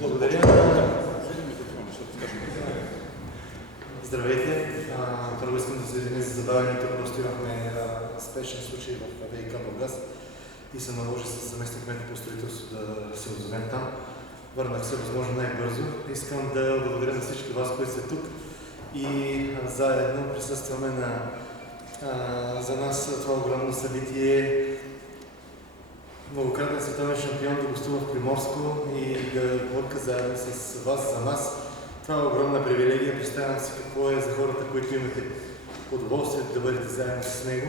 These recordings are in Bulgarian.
Благодаря. Здравейте. Първо искам да се извиня за забавянето, просто имахме спешен случай в ВиК Бургас и се наложи с заместник кмета по строителство да се отзовем там. Върнах се възможно най-бързо. Искам да благодаря на всички вас, които сте тук и заедно присъстваме за нас това огромно събитие. Многократен световен шампион да гостува в Приморско и да лъка заедно с вас, за нас. Това е огромна привилегия. Представям си какво е за хората, които имате удоволствието да бъдете заедно с него.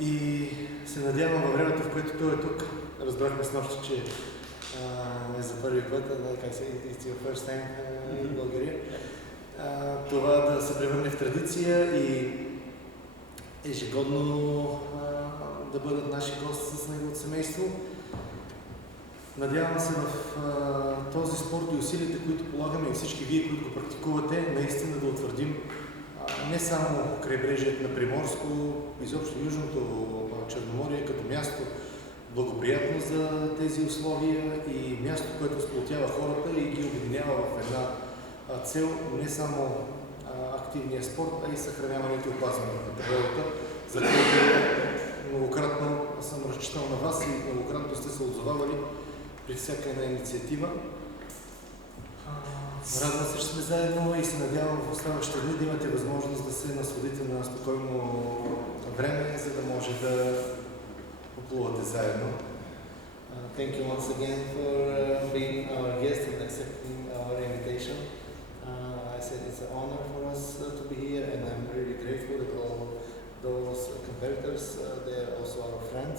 И се надявам във времето, в което той е тук, разбрахме с нощи, че е за първи път, как се it's your first time в България, това да се превърне в традиция и ежегодно да бъдат наши гости с неговото семейство. Надявам се в този спорт и усилията, които полагаме и всички вие, които го практикувате, наистина да утвърдим не само крайбрежието на Приморско, изобщо Южното Черноморие като място благоприятно за тези условия и място, което сплотява хората и ги обединява в една цел, не само активния спорт, а и съхраняването и опазването на природата, за което многократно съм разчитал на вас и многократно сте се отзовавали при всяка една инициатива. Радвам се, че сме заедно и се надявам в оставащите дни да имате възможност да се насладите на спокойно време, за да може да поплувате заедно. Thank you once again for being our guest and accepting our invitation. I said it's an honor for us to be here, and I'm really grateful that all those competitors, they are also our friends,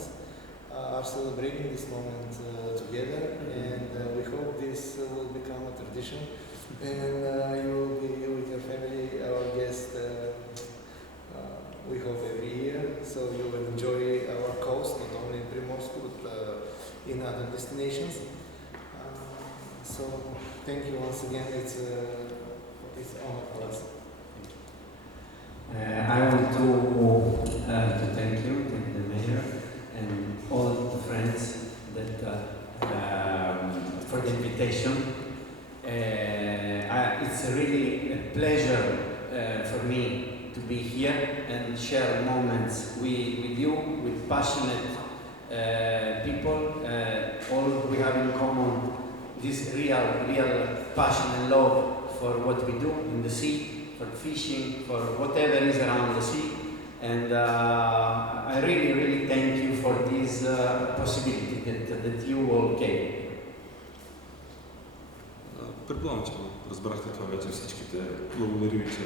are celebrating this moment together, and we hope this will become a tradition, and you will be with your family, our guest, we hope every year, so you will enjoy our coast, not only in Primorsko, but in other destinations. So thank you once again, it's an honor for us. I want to thank you, thank the mayor, and all the friends that for the invitation. It's really a pleasure for me to be here and share moments with you, with passionate people. All we have in common this real passion and love for what we do in the sea, for fishing, for whatever is around the sea. And I really thank you for this possibility that you all gave. Предполагам, че разбрахте това вече всичките. Благодаря ви, че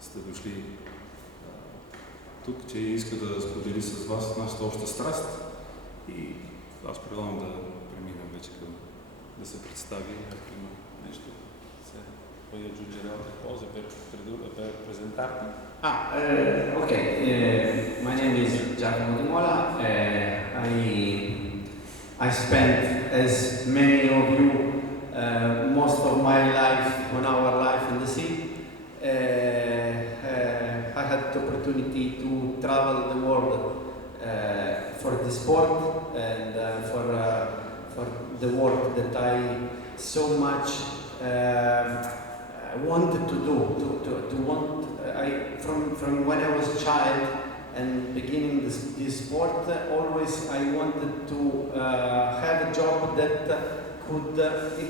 сте дошли тук, че иска да сподели с вас нашата обща страст. И аз предлагам да преминем вече към да се представи, ако има нещо. Poi aggiungere altre cose per presentarti? Okay. My name is Giacomo Di Mola. I spent, as many of you, most of my life, on our life in the sea. I had the opportunity to travel the world for the sport and for the work that I so much wanted to do. From when I was a child and beginning this sport, always I wanted to have a job that could.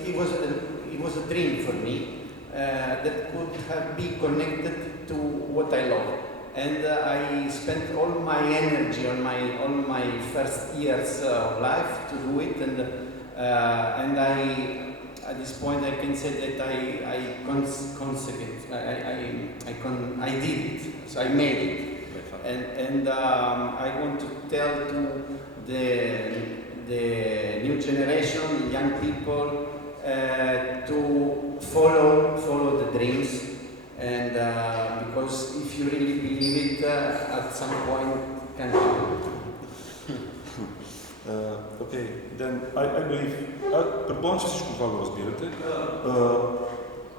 It was a dream for me that could be connected to what I love. And I spent all my energy on my first years of life to do it, and at this point I can say that I did it, so I made it, and I want to tell to the new generation, young people, to follow the dreams, and because if you really believe it, at some point can happen. Okay, then I believe, предполагам, че всичко това го разбирате,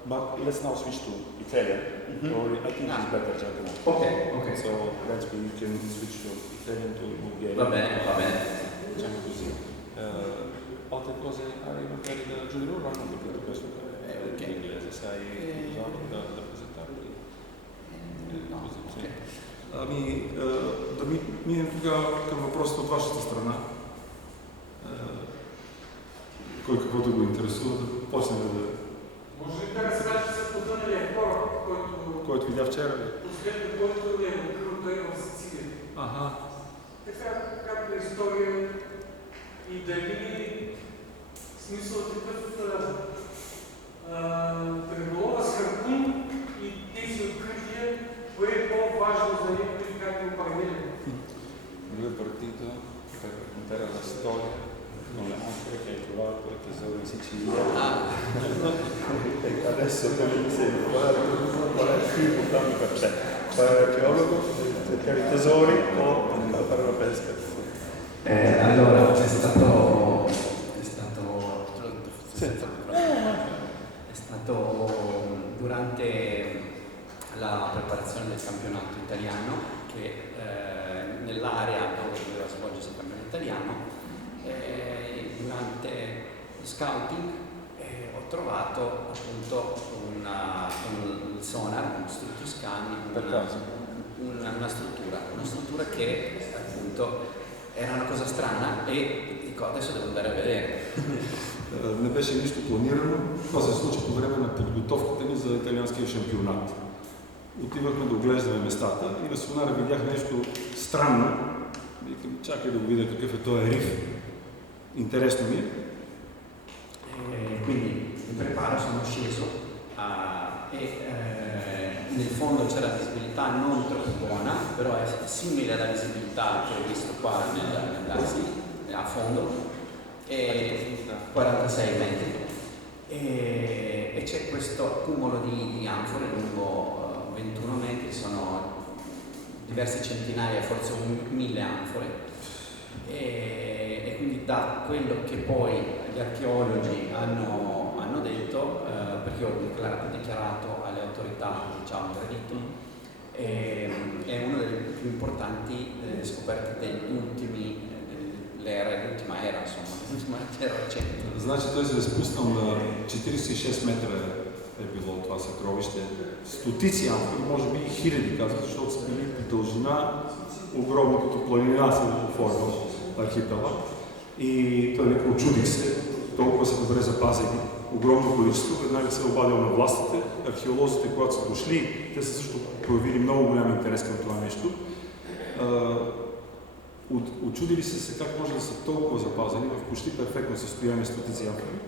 but let's now switch to Italian, or I think it's better, Giacomo. Okay. So let's be, you can switch from Italian to Bulgarian. Va bene. Facciamo così. altre cose hai magari da aggiungere un anno perché questo è in inglese, sai usare da presentarli. Ами, да минем тогава към въпросите от вашата страна. Кой каквото го интересува, да почнем да... Може ли да разкажете за потъналия кораб, който видя вчера? последно, който е открил той в Сицилия? Ага. Така, каква история и дали смисъл такъв риболова с харпун и тези открития, кое е по-важно за него и как го определя? Lui è partito per raccontare la storia con le anfore che hai trovato al tesoro in Sicilia. E adesso come mi sembra, qual è il più importante per te? Fare l'archeologo, cercare i tesori o fare la pesca? Allora, è stato durante la preparazione del campionato italiano che nell'area dove doveva svolgersi il campionato italiano, durante lo scouting ho trovato appunto un sonar, un strutto scanni, una struttura che appunto era una cosa strana e dico adesso devo andare a vedere. Не беше нищо планирано. Това се случи по време на подготовката ни за италианския шампионат. Отивахме да оглеждаме местата и на сонара видях нещо странно. Викам, чакай да го видя какъв е този риф. Интересно ми е. Quindi in preparo sono sceso e nel fondo c'era la visibilità non troppo buona, però è simile alla visibilità che ho visto qua nell'Assi, a fondo, 46 metri. E c'è questo cumulo di anfore lungo 21 metri, sono diverse centinaia, forse 1000 anfore. E quindi da quello che poi gli archeologi hanno detto, perché ho dichiarato alle autorità, diciamo, gradito, è una delle più importanti scoperte dell'ultima era, insomma, l'ultima era recente. Значи той се е спуснал на 46 метра е било това съкровище. Стотици амфори, може би и хиляди казват, защото са били по дължина огромни, като планина се оформил архипела. И той не очудих се, толкова са добре запазени. Огромно количество, веднага се е обадил на властите. Археолозите, когато са дошли, те са също проявили много голям интерес към това нещо. Очудили се как може да са толкова запазени в почти перфектно състояние стотици амфори.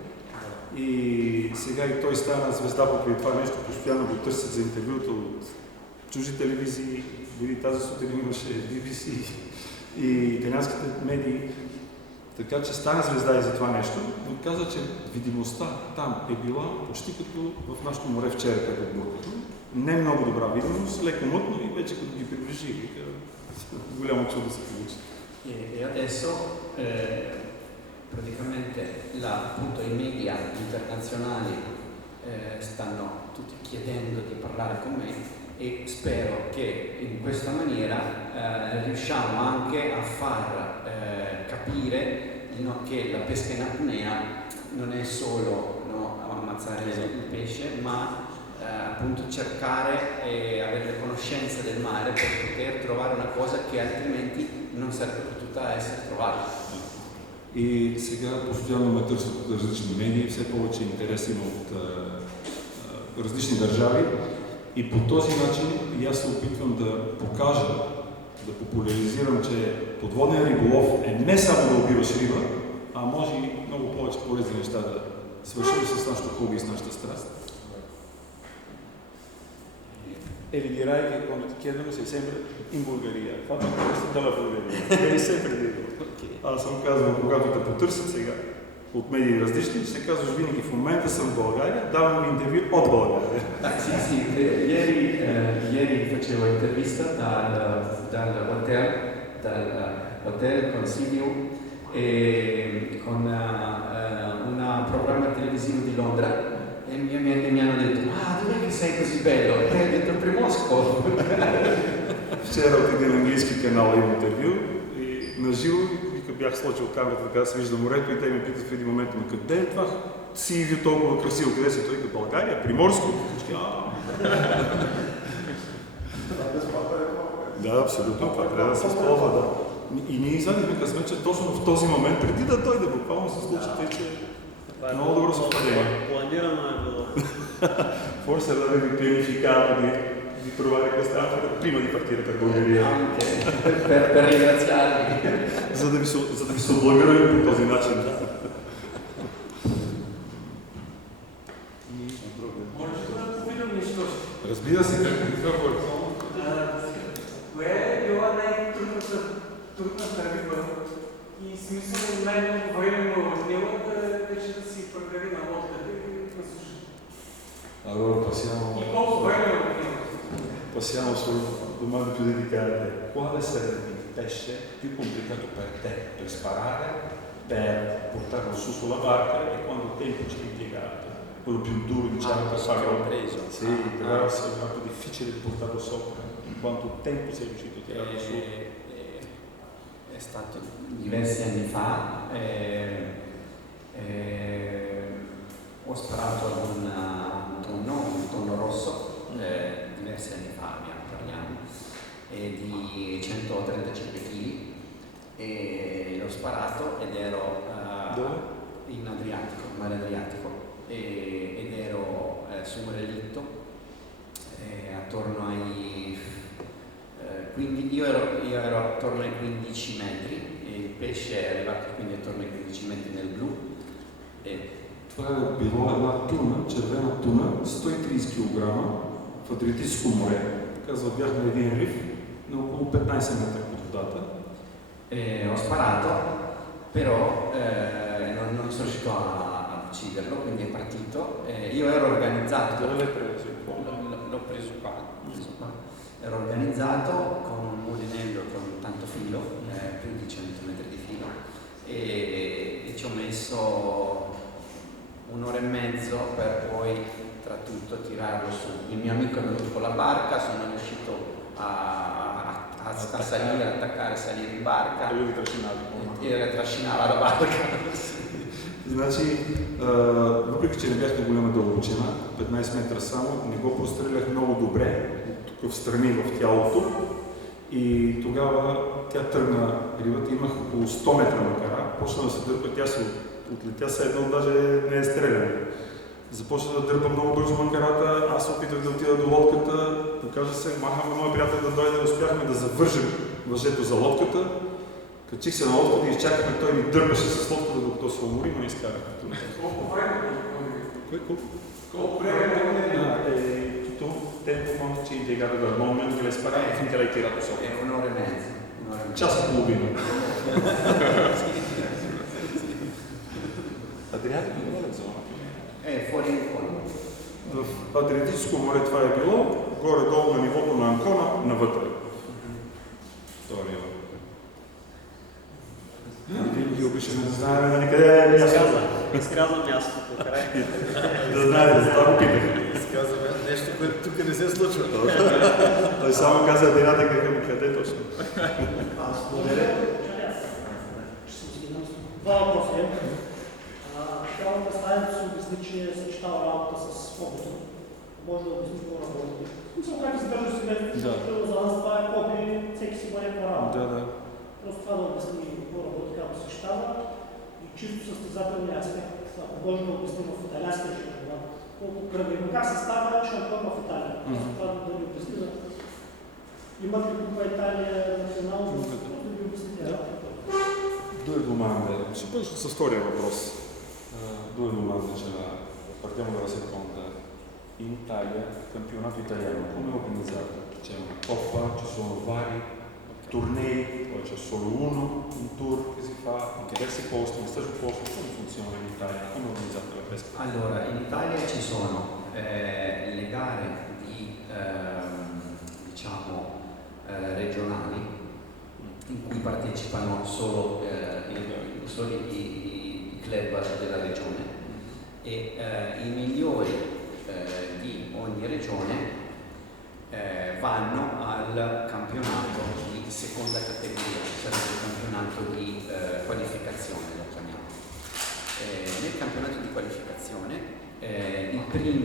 И сега и той стана звезда покрай това нещо, постоянно го търсят за интервюта от чужди телевизии, дори тази сутрин имаше BBC и италианските медии. Така че стана звезда и за това нещо, но каза, че видимостта там е била почти като в нашото море вчера, като буркахме. Не много добра видимост, леко мътно и вече като ги приближи, голямо чудо се получи. E adesso praticamente appunto i media internazionali stanno tutti chiedendo di parlare con me e spero che in questa maniera riusciamo anche a far capire che la pesca in apnea non è solo ammazzare il pesce, ma appunto cercare e avere le conoscenze del mare per poter trovare una cosa che altrimenti non sarebbe potuta essere trovata. И сега постоянно ме търсят от различни медии, все повече интерес има от различни държави. И по този начин и аз се опитвам да покажа, да популяризирам, че подводен риболов е не само да убиваш риба, а може и много повече полезни неща да свършим с нашото хобби и с нашата страст. E gli dirai che quando ti chiedono sei sempre in Bulgaria. Fatto questo dalla Bulgaria. Devi sempre dirlo. Аз съм казвал, когато те потърсят сега от медии различни, ще казваш винаги в момента съм в България, давам интервю от България. Sì, ieri facevo intervista dall'hotel Consiglio con un programma televisivo di Londra e mi hanno detto dov'è che sei così bello? E ho detto Приморско. Вчера от един английски канал има интервю и на живо вика, бях сложил камерата, така да се вижда морето и те ме питат в един момент, но къде е това сивио толкова красиво, къде си? Той вика, България, Приморско. Всички, Да, абсолютно, това трябва да се използва, да. И ние извадихме късмет, че точно в този момент, преди да дойде, буквално се случи, тъй че много добро съвпадение. Планирано е било. Forse l'avevi pianificato di provare quest'altro prima di partire per Bulgaria. Anche per ringraziarvi. За да ви се отблагодарим по този начин. Може да попитам нещо? Разбира се, какво е? Кое е била най-трудната риба и смисъл най-много време е отнела да вече да си прекари на лодката и на суша? Allora passiamo, И колко време е отнела? passiamo sulla domanda più delicata. Quale sarebbe il pesce più complicato per te per sparare, per portarlo su sulla barca e quanto tempo ci hai impiegato? Quello più duro, diciamo, per farlo. Preso. Sì, però è stato difficile portarlo sopra. In quanto tempo sei riuscito a tirarlo su? È stato diversi anni fa. Ho sparato ad un tonno rosso, diversi anni fa, parliamo, di 135 kg e l'ho sparato ed ero Dove? in Adriatico, mare Adriatico, ed ero su un relitto attorno ai io ero attorno ai 15 metri e il pesce è arrivato quindi attorno ai 15 metri nel blu. Това е било една туна, червена туна, 130 кг в Адриатическо море. Казва, бях на един риф на около 15 метра под водата. Ho sparato, però non sono riuscito a ucciderlo, quindi è partito. Io ero organizzato. Dove l'hai preso? L'ho preso qua. Ero organizzato con un mulinello con tanto filo, più di 100 metri di filo, e ci ho messo un'ora e mezzo per poi tra tutto tirarlo su. Il mio amico è venuto con la barca, sono riuscito a salire, attaccare, salire in barca e trascinava la barca. Значи, въпреки че не бях на голяма дълбочина, 15 метра само, не го прострелях много добре, тук в страни в тялото. И тогава тя тръгна рибата, имах около 100 метра на кара, почна да се дърпа, тя се отлетя се едно, даже не е стреляна. Започна да дърпа много бързо мангарата, аз опитах да отида до лодката, покажа се, махаме моя приятел да дойде, успяхме да завържем въжето за лодката. Качих се на лодката и изчакахме, той ми дърпаше с лодката, докато се умори, но изкарахме. Колко време? Колко време? Tutto il tempo quando ci hai impiegato dal momento che l'hai sparato finché l'hai tirato sopra? Un'ora e mezza. Час и половина. Адриатико не е зона. Fuori Ancona. В Адриатическо море това е било, горе-долу на нивото на Анкона, навътре. Това е било. Винаги обичаме да знаем къде е мястото. Изказа мястото, край. Да знаете, за това го питах. Изказваме нещо, което тук не се случва. Той само каза Адриатика, къде точно. Благодаря. Два въпроса имам. Трябва да представим, че се обясни, че е съчетава работа с хобито. Може да обясни какво работи. Смисъл как издържа свидетелството, защото за нас това е хоби, всеки си бъде по работа. Да. Просто това да обясни какво работи, как се съчетава и чисто състезателния аспект. Ако може да обясни в италианския шампионат, колко кръга има, как се става шампион в Италия. Просто това да ни обясни. Имат ли Купа Италия национално? Да ни обясните работа. Due domande. Poi su storia въпрос. Due domande ce l'ha. Partiamo dalla seconda. In Italia, campionato italiano, come è organizzato? C'è una coppa, ci sono vari tornei, poi c'è solo uno, un tour che si fa in diversi posti, nello stesso posto. Come funziona in Italia? Come è organizzata la pesca? Allora, in Italia ci sono le gare di, regionali in cui partecipano solo i club della regione e i migliori di ogni regione vanno al campionato di seconda categoria, sarebbe il campionato di qualificazione, lo chiamiamo. Nel campionato di qualificazione i primi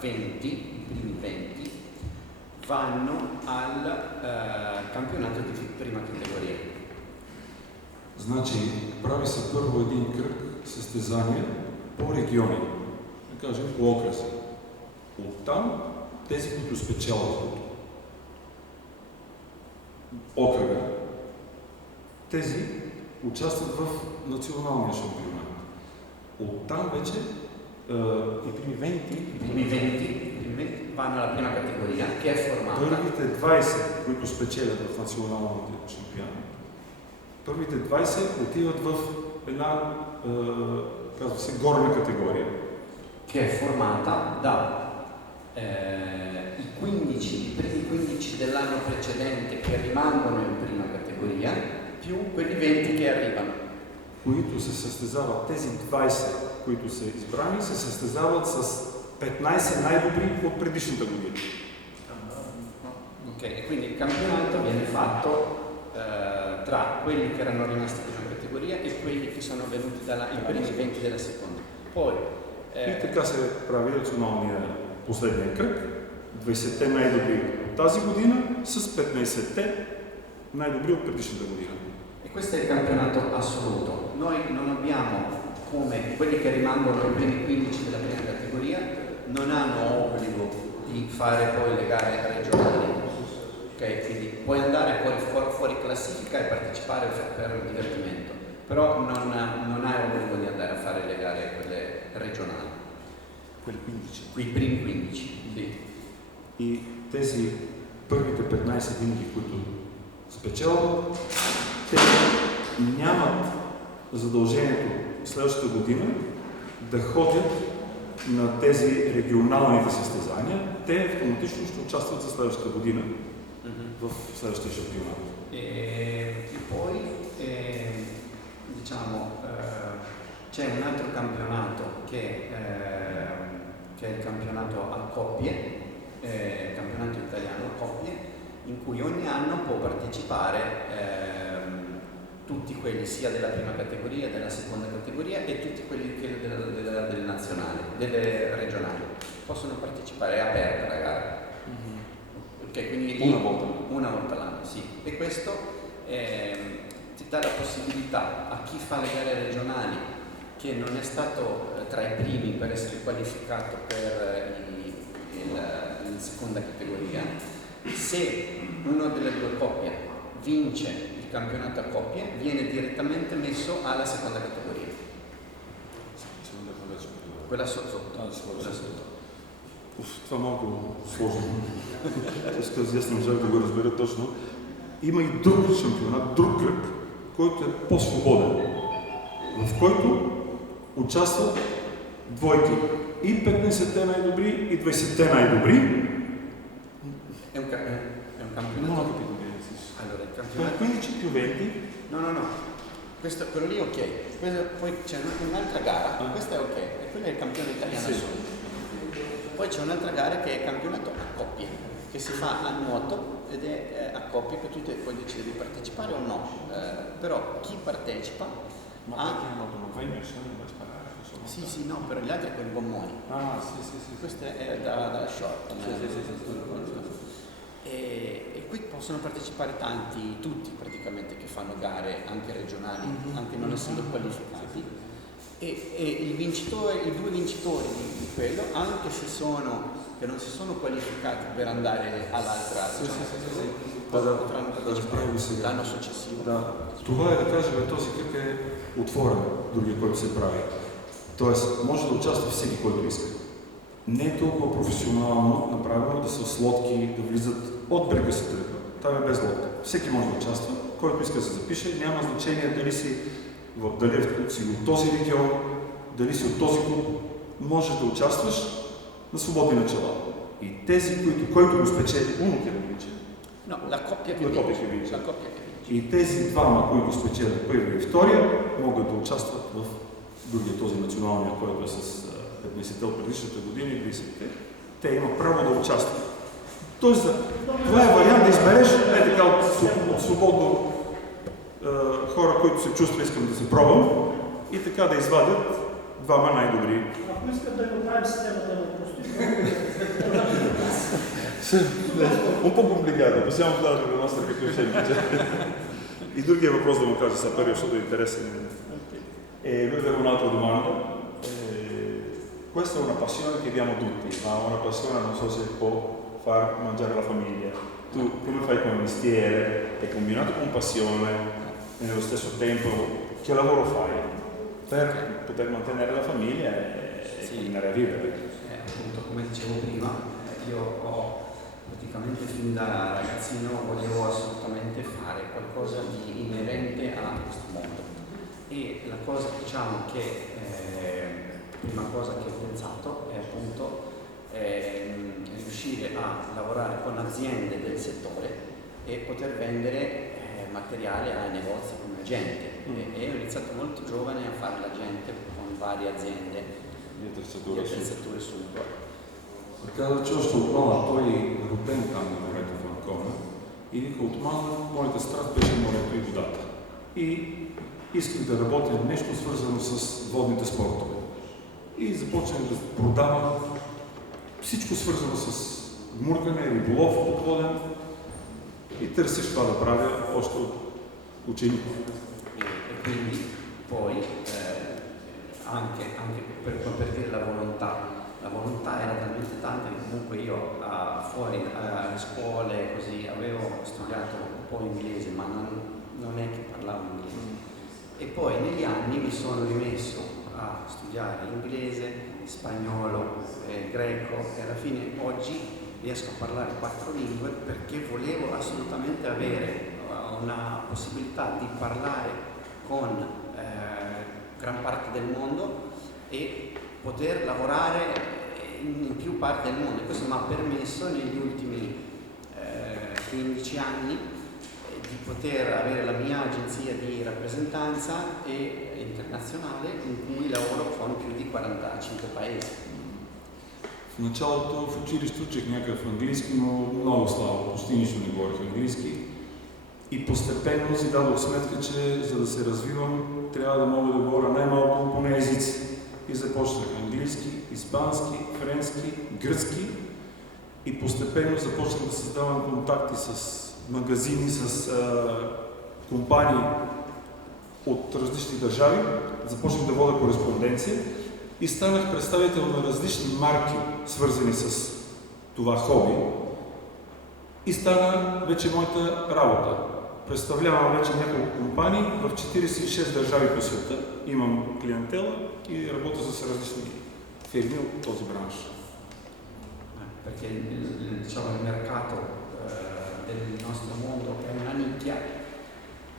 20 vanno al campionato di prima categoria. Значи, прави се първо един кръг състезания по региони, да кажем по окреси. Оттам тези, които спечелят окръга, тези участват в националния шампионат. Оттам вече I primi 20 I primi 20 vanno alla prima categoria, che è formata. първите 20, които спечелят в националните шампионати, първите 20 отиват в една, казва се, горна категория. Che è formata da i 15, i primi 15 dell'anno precedente che rimangono in prima categoria, più quelli 20 che arrivano. Които се състезават, тези 20, които са избрани, се състезават с 15 най-добри от предишната година. Ok, e quindi il campionato viene fatto tra quelli che erano rimasti in prima categoria e quelli che sono venuti i primi 20 della seconda. Poi, И така се прави националния последния кръг. 20-те най-добри от тази година с 15-те най-добри от предишната година. E questo è il campionato assoluto. Noi non abbiamo, come quelli che rimangono i primi 15 della prima categoria, non hanno obbligo di fare poi le gare regionali. Okay? Quindi puoi andare fuori classifica e partecipare per divertimento, però non hai obbligo di andare a fare le gare quelle regionali. Quelli 15. Quei primi 15. Sì. И тези първите 15 винаги, които спечелват, те нямат задължението следващата година да ходят на тези регионалните състезания. Те автоматично ще участват за следващата година в следващия шампионат. E poi diciamo c'è un altro campionato che è il campionato a coppie, campionato italiano a coppie, in cui ogni anno può partecipare tutti quelli sia della prima categoria, della seconda categoria e tutti quelli del nazionale, delle regionali. Possono partecipare, è aperta la gara. Okay, quindi una volta l'anno, sì. E questo ti dà la possibilità a chi fa le gare regionali, che non è stato tra i primi per essere qualificato per la seconda categoria, se una delle due coppie vince il campionato a coppie, viene direttamente messo alla seconda categoria. Quella sotto. Quella sotto. Това е малко сложно. Аз не можах да го разбера точно. Има и друг шампионат, друг кръг, който е по-свободен, в който участват двойки. И 15-те най-добри, и 20-те най-добри. È un campionato. Non ho capito bene. Allora, il campionato. 15 più 20. No. Quello lì è ok. Poi c'è un'altra gara, questa è ok, e quello è il campione italiano assoluto. Poi c'è un'altra gara che è il campionato a coppie, che si fa a nuoto ed è a coppie che tu puoi decidere di partecipare o no. Però chi partecipa non vai in versione da sparare? Sì, no, per gli altri è con i gommoni. Sì. Questo è da short. E qui possono partecipare tutti praticamente che fanno gare anche regionali, anche non essendo qualificati. E i due vincitori di quello, anche se che non si sono qualificati per andare all'altra, potranno partecipare l'anno successivo. Да, това е да кажем, този кръг е отворен, другия, който се прави. Тоест, може да участва всеки, който иска. Не е толкова професионално направено да са с лодки, да влизат от брега се тръгва. Там е без лодка. Всеки може да участва, който иска да се запише. Няма значение дали си от този регион, дали си от този клуб. Можеш да участваш на свободни начала. И тези, който го спечели, умните да vince. No, la coppia che vince. La coppia che vince. И тези двама, които спечелят първия и втория, могат да участват в другия този националния, който е с 15-те от предишната година и 30-те. Те имат право да участват. Тоест, това е вариант да избереш така от свободно хора, които се чувстват, искам да се пробвам и така да извадят двама най-добри. Ако искат да го правим системата на Un po' complicato, possiamo dare la nostra che più semplice. И другия въпрос да му кажа са първи, защото е интересен. Lui aveva un'altra domanda. Questa è una passione che abbiamo tutti, ma una passione non so se può far mangiare la famiglia. Tu come fai come mestiere? Hai combinato con passione e nello stesso tempo che lavoro fai per poter mantenere la famiglia e continuare a vivere? Appunto, come dicevo prima, io ho praticamente fin da ragazzino volevo assolutamente fare qualcosa di inerente a questo mondo. E la cosa, diciamo che prima cosa che ho pensato è appunto riuscire a lavorare con aziende del settore e poter vendere materiale ai negozi come agente. E ho iniziato molto giovane a fare l'agente con varie aziende di attrezzature subito. Каза, че още от малък той е роден там на морето в Анкона и вика, от малък моята страст беше морето и водата. И исках да работя нещо свързано с водните спортове. И започнах да продавам всичко свързано с гмуркане, риболов, подводен и търсих това да правя още от ученик. E quindi poi anche per dire la volontà era talmente tanta che comunque io fuori alle scuole così avevo studiato un po' inglese, ma non è che parlavo inglese. E poi negli anni mi sono rimesso a studiare inglese, spagnolo, greco e alla fine oggi riesco a parlare 4 lingue perché volevo assolutamente avere una possibilità di parlare con gran parte del mondo e poter lavorare in più parti del mondo. Questo mi ha permesso negli ultimi 15 anni di poter avere la mia agenzia di rappresentanza internazionale in cui lavoro con più di 45 paesi. В началото в училище учих някакъв английски, но много слабо, почти нищо не говорих английски. И постепенно си дадох сметка, че за да се развивам, трябва да мога да говоря най-малко поне езици. И започнах английски, испански, френски, гръцки и постепенно започнах да създавам контакти с магазини, с компании от различни държави. Започнах да водя кореспонденция и станах представител на различни марки, свързани с това хоби. И стана вече моята работа. Представлявам вече няколко компании в 46 държави по света. Имам клиентела и работя с различни фирми от този бранш. Perché diciamo, il mercato del nostro mondo è una nicchia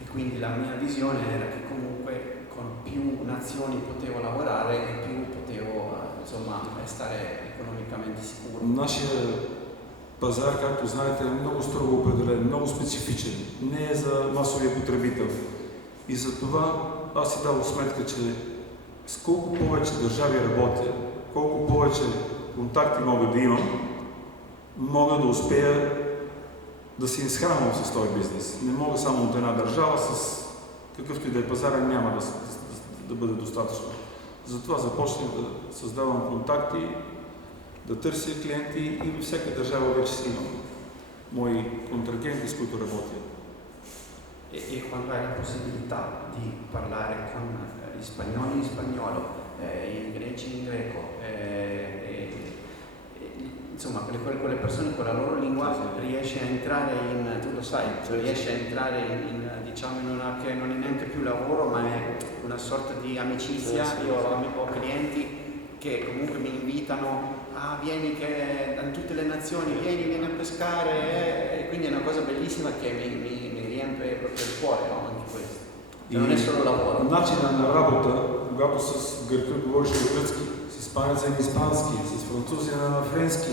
e quindi la mia visione era che comunque con più nazioni potevo lavorare e più potevo insomma stare economicamente sicuro. Нашия пазар, както знаете, е много строго определен, много специфичен. Не е за масовия потребител. И за това аз си давам сметка, че с колко повече държави работя, колко повече контакти мога да имам, мога да успея да се изхранвам с този бизнес. Не мога само от една държава, с какъвто и да е пазара, няма да бъде достатъчно. Затова започнах да създавам контакти, да търся клиенти и във всяка държава вече си имам мои контрагенти, с които работя. E quando hai la possibilità di parlare con gli spagnoli in spagnolo, i greci in greco, insomma quelle persone con la loro lingua riesci a entrare in, tu lo sai, riesci a entrare diciamo in una che non è neanche più lavoro ma è una sorta di amicizia. Io ho clienti che comunque mi invitano, vieni che da tutte le nazioni, vieni a pescare, e quindi è una cosa bellissima che mi riempie proprio il cuore, no? Anche questo. Non è solo lavoro. Начинът на работа, когато с гърка говориш на гръцки, с испанеца на испански, с французия на френски,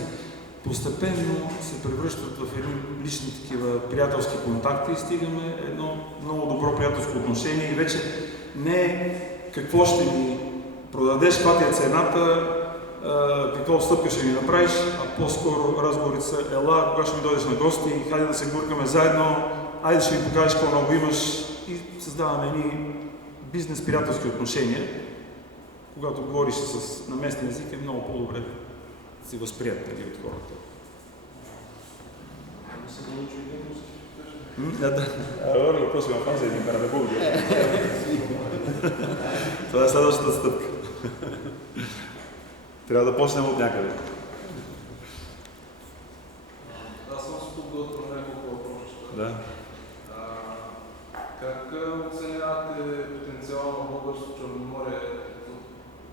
постепенно се превръщат в едни лични такива приятелски контакти и стигаме едно много добро приятелско отношение и вече не е какво ще ми продадеш, каква ти е цената, каква отстъпка ще ми направиш, а по-скоро разговорите са ела, кога ще ми дойдеш на гости, хайде да се гуркаме заедно, айде ще ми покажеш какво много имаш и създаваме едни бизнес-приятелски отношения. Когато говориш на местен език е много по-добре да си възприят от хората. Allora la prossima fase è di imparare a bulgaro. Това е следващата стъпка. Трябва да почнем от някъде. Аз съм се тук да отправя няколко въпроса. Да. Как оценявате потенциала на българското Черноморие,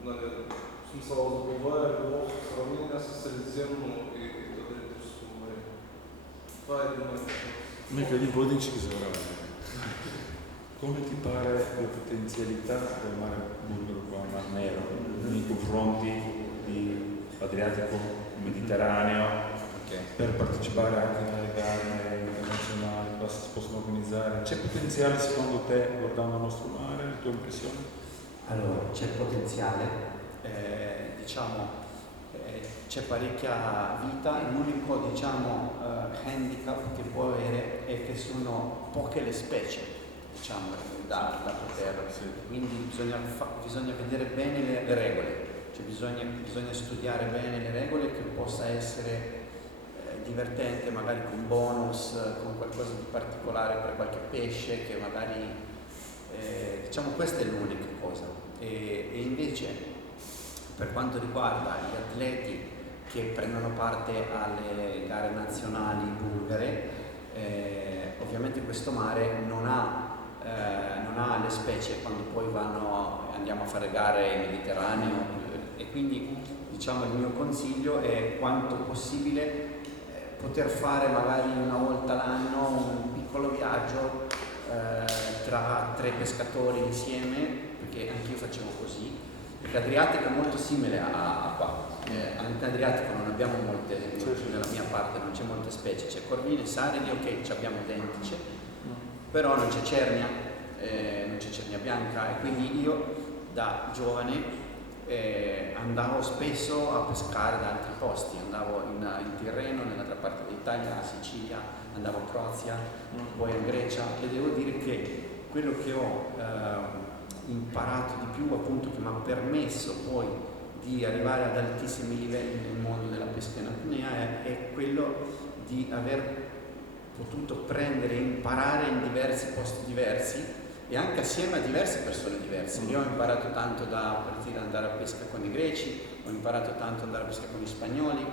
в смисъл за това е било в сравнение с Средиземно и Адриатическо море? Това е един момент. Нека един бъднички забравяме. Come ti pare la potenzialità del mare bulgaro qua, Mar Nero, nei confronti di Adriatico, Mediterraneo, per partecipare anche nelle gare internazionali, cosa si possono organizzare? C'è potenziale secondo te, guardando il nostro mare, le tue impressioni? Allora, c'è potenziale, c'è parecchia vita, l'unico handicap che può avere è che sono poche le specie da poter, quindi bisogna vedere bene le regole, cioè bisogna studiare bene le regole, che possa essere divertente, magari con bonus, con qualcosa di particolare per qualche pesce che magari questa è l'unica cosa. E invece per quanto riguarda gli atleti che prendono parte alle gare nazionali bulgare, ovviamente questo mare non ha le specie quando poi andiamo a fare gare in Mediterraneo, e quindi il mio consiglio è quanto possibile poter fare magari una volta l'anno un piccolo viaggio tra 3 pescatori insieme, perché anch'io facevo così, perché Adriatico è molto simile a qua. Anche Adriatico non abbiamo molte, nella mia parte non c'è molte specie, c'è corvine, saridi, ok, abbiamo dentice, però non c'è cernia bianca, e quindi io da giovane andavo spesso a pescare da altri posti, andavo in Tirreno, nell'altra parte d'Italia, a Sicilia, andavo a Croazia, poi in Grecia, e devo dire che quello che ho imparato di più, appunto, che mi ha permesso poi di arrivare ad altissimi livelli nel mondo della pesca in apnea è quello di aver potuto prendere e imparare in diversi posti diversi e anche assieme a diverse persone diverse. Io ho imparato tanto da partire ad andare a pesca con i greci, ho imparato tanto ad andare a pesca con gli spagnoli,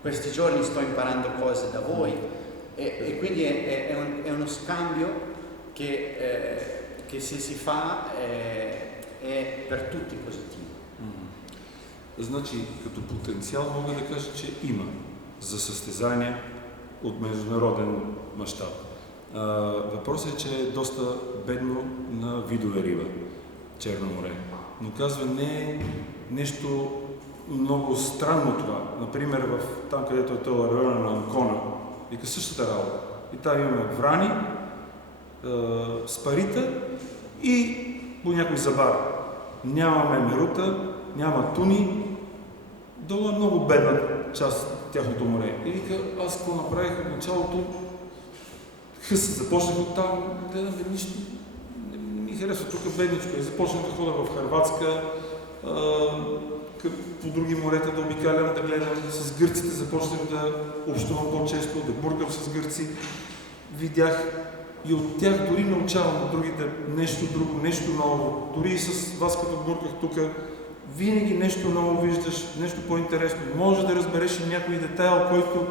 questi giorni sto imparando cose da voi, e quindi è uno scambio che se si fa è per tutti positivo. Значи, като потенциал мога да кажа, че има за състезания от международен мащаб. Въпросът е, че е доста бедно на видове риба, Черно море. Но казва, не е нещо много странно това. Например, там, където е това района на Анкона, вика същата работа. И там имаме врани, спарита и по някой забар. Нямаме мерута, няма туни, долу е много бедна част от тяхното море. И вика, аз какво направих от началото? Започнах от там, гледам, нищо не ми харесва тук бедничко. И започнах да хода в Хърватска, по други морета да обикалям, да гледам. С гърците започнах да общувам по-често, да бургам с гърци. Видях и от тях дори научавам от другите нещо друго, нещо ново. Дори и с вас, като бурках тук, винаги нещо ново виждаш, нещо по-интересно. Може да разбереш и някой детайл, който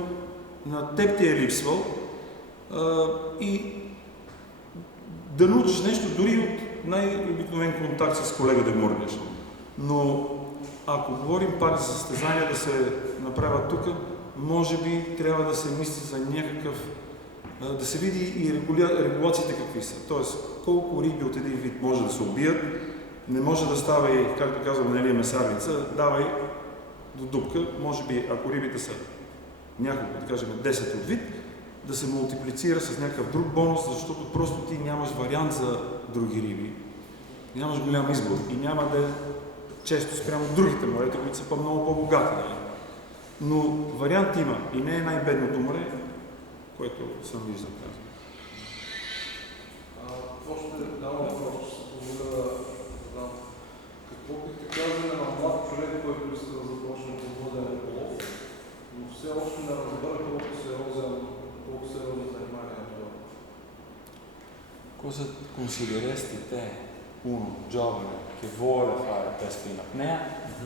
на теб ти е липсвал, и да научиш нещо дори от най-обикновен контакт с колега да моргнеш. Но ако говорим пак за състезания да се направят тук, може би трябва да се мисли за някакъв, да се види и регулациите какви са. Тоест, колко риби от един вид може да се убият, не може да става и, както казваме, нали, месарница, давай до дупка, може би, ако рибите са няколко, да кажем 10 от вид, да се мултиплицира с някакъв друг бонус, защото просто ти нямаш вариант за други риби. Нямаш голям избор и няма да често спрямо другите морета, които са по-много по-богати. Нали? Но вариант има и не е най-бедното море, което съм виждал. Още една въпрос, ще се позволя да задам. Какво бихте казали на млад човек, който иска да започне подводен риболов, но все още не разбира колко сериозно занимание е това? Cosa consiglieresti te, uno giovane che vuole fare pesca in apnea,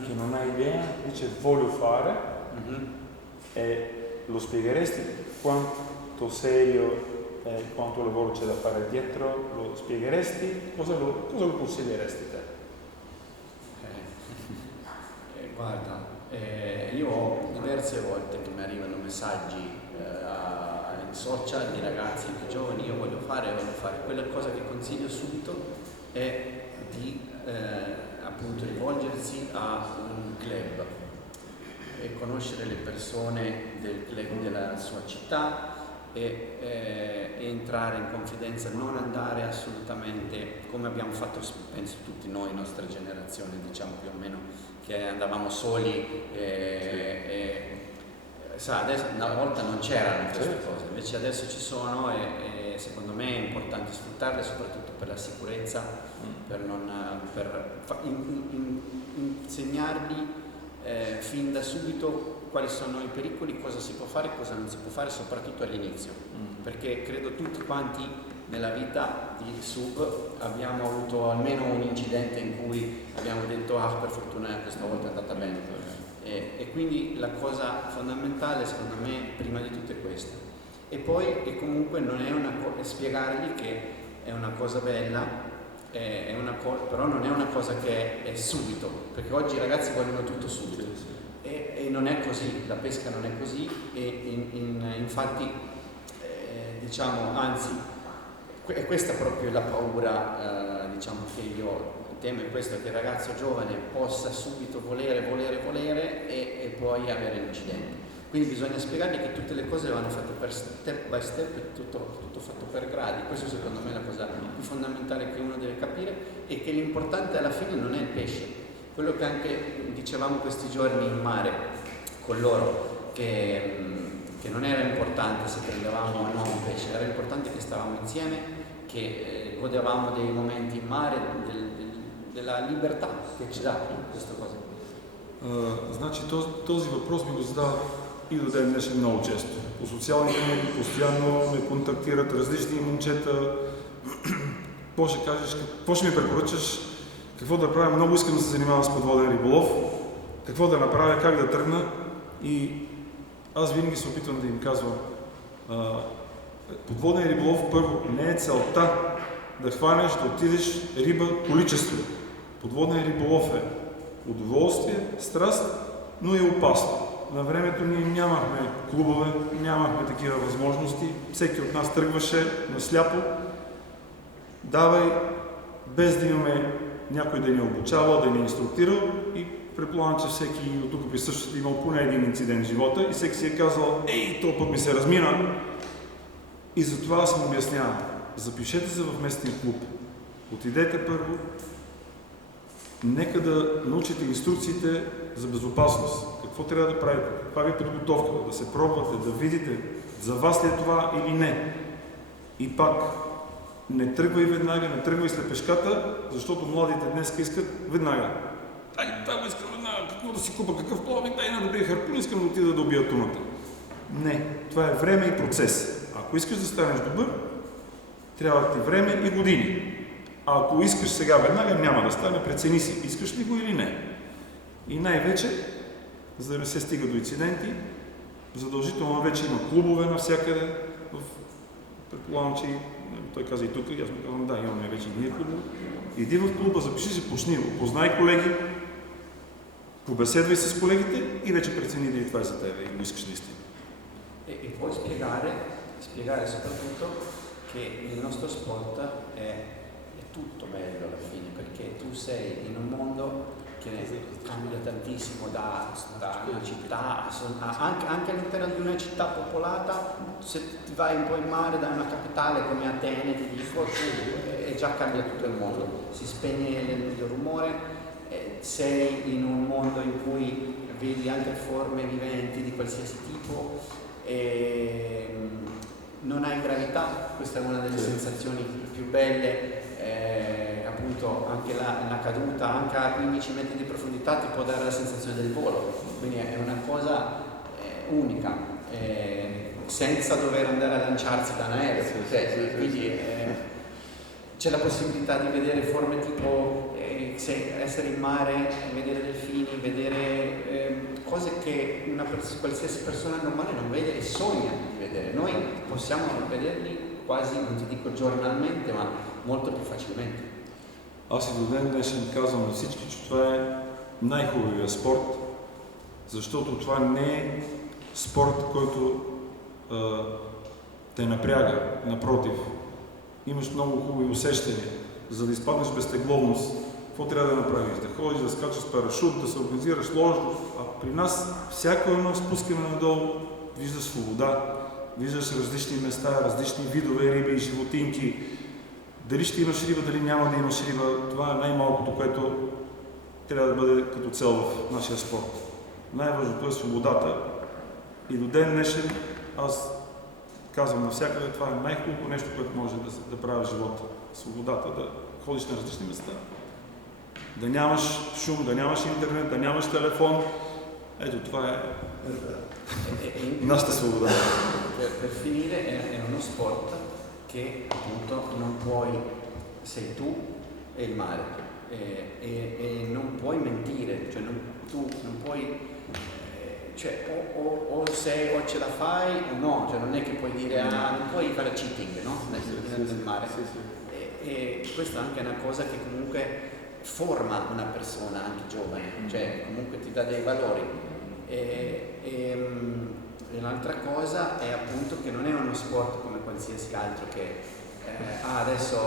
che non ha idea, dice voglio fare, e lo spiegheresti quanto serio è, quanto lavoro c'è da fare dietro, lo spiegheresti? Cosa lo consiglieresti te? Guarda, io ho diverse volte che mi arrivano messaggi in social di ragazzi più giovani, io voglio fare. Quella cosa che consiglio subito è di appunto rivolgersi a un club e conoscere le persone del club della sua città e entrare in confidenza, non andare assolutamente come abbiamo fatto penso tutti noi, nostra generazione, diciamo più o meno, che andavamo soli adesso, una volta non c'erano queste cose, invece adesso ci sono e secondo me è importante sfruttarle soprattutto per la sicurezza, per insegnargli fin da subito quali sono i pericoli, cosa si può fare e cosa non si può fare, soprattutto all'inizio, perché credo tutti quanti nella vita di sub abbiamo avuto almeno un incidente in cui abbiamo detto per fortuna questa volta è andata bene. E quindi la cosa fondamentale secondo me prima di tutto è questa, e poi comunque non è spiegargli che è una cosa bella, però non è una cosa che è subito, perché oggi i ragazzi vogliono tutto subito e non è così, la pesca non è così e infatti diciamo, anzi è questa proprio la paura diciamo che io temo, è questo, che il ragazzo giovane possa subito volere e poi avere l'incidente. Quindi bisogna spiegargli che tutte le cose vanno fatte per step by step, tutto fatto per gradi. Questo secondo me è la cosa più fondamentale che uno deve capire, e che l'importante alla fine non è il pesce. Quello che anche dicevamo questi giorni in mare con loro, che non era importante se prendevamo o no un pesce, era importante che stavamo insieme, che godevamo dei momenti in mare, della libertà che ci dà questa cosa. Значи този въпрос ми го задават и до ден днешен много често. По социалните медии постоянно ме контактират различни момчета. Какво ще кажеш, какво ще ми препоръчаш, какво да правя? Много искам да се занимавам с подводен риболов, какво да направя, как да тръгна, и аз винаги се опитвам да им казвам, подводен риболов първо не е целта да хванеш, да отидеш риба количество. Подводен риболов е удоволствие, страст, но и опасно. На времето ние нямахме клубове, нямахме такива възможности. Всеки от нас тръгваше насляпо. Давай, без да имаме някой да ни обучава, да ни инструктирал, и предполагам, че всеки от тук присъщите имал поне един инцидент в живота и всеки си е казал, този път ми се размина. И затова аз им обяснявам. Запишете се в местния клуб. Отидете първо. Нека да научите инструкциите за безопасност. Какво трябва да правите? Каква ви е подготовка? Да се пробвате, да видите за вас ли е това или не. И пак, не тръгвай веднага, не тръгвай след пешката, защото младите днес искат веднага. Това искам веднага, какво да си купа, какъв плавник, дай на добрия харпун, искам да отида да убия туната. Не, това е време и процес. Ако искаш да станеш добър, трябва ти време и години. А ако искаш сега веднага, няма да стане, прецени си, искаш ли го или не. И най-вече, за да не се стига до инциденти, задължително вече има клубове навсякъде. Предполагам, че той каза и тук, и аз му казвам, да, имаме вече и ние клубове. Иди в клуба, запиши се, почни, опознай колеги, побеседвай с колегите и вече прецени дали това е за тебе и го искаш наистина. E poi spiegare soprattutto che il nostro sport è tutto bello alla fine, perché tu sei in un mondo che cambia tantissimo da una città, anche all'interno di una città popolata, se ti vai un po' in mare da una capitale come Atene, ti dico, e già cambia tutto il mondo, si spegne il rumore, sei in un mondo in cui vedi altre forme viventi di qualsiasi tipo, non hai gravità, questa è una delle sensazioni più belle, appunto anche la caduta, anche a 15 metri di profondità ti può dare la sensazione del volo, quindi è una cosa unica, senza dover andare a lanciarsi da un aereo, quindi c'è la possibilità di vedere forme tipo essere in mare, vedere delfini, vedere cose che qualsiasi persona normale non vede e sogna di vedere. Noi possiamo vederli quasi, non ti dico giornalmente, ma molto più facilmente. Аз и до ден днешен казвам на всички, че това е най-хубавия спорт, защото това не е спорт, който те напряга. Напротив, имаш много хубави усещания. За да изпаднеш без тегловност, какво трябва да направиш? Да ходиш, да скачаш с парашут, да се организираш ложно. А при нас всяко едно спускане надолу виждаш свобода, виждаш различни места, различни видове риби и животинки. Дали ще имаш риба, дали няма да имаш риба, това е най-малкото, което трябва да бъде като цел в нашия спорт. Най-важното е свободата. И до ден днешен аз казвам навсякъде, това е най-хубаво нещо, което може да прави в живота. Свободата, да ходиш на различни места. Да nямаш шум, да нямаш интернет, да нямаш телефон. Ето това е нашата свобода. Per finire è uno sport che appunto non puoi, sei tu e il mare e non puoi mentire, cioè tu non puoi, cioè o ce la fai o no, cioè non è che puoi dire non puoi fare cheating, no? Nel mare. E questa anche è una cosa che comunque forma una persona anche giovane, cioè comunque ti dà dei valori. E l'altra cosa è appunto che non è uno sport come qualsiasi altro che adesso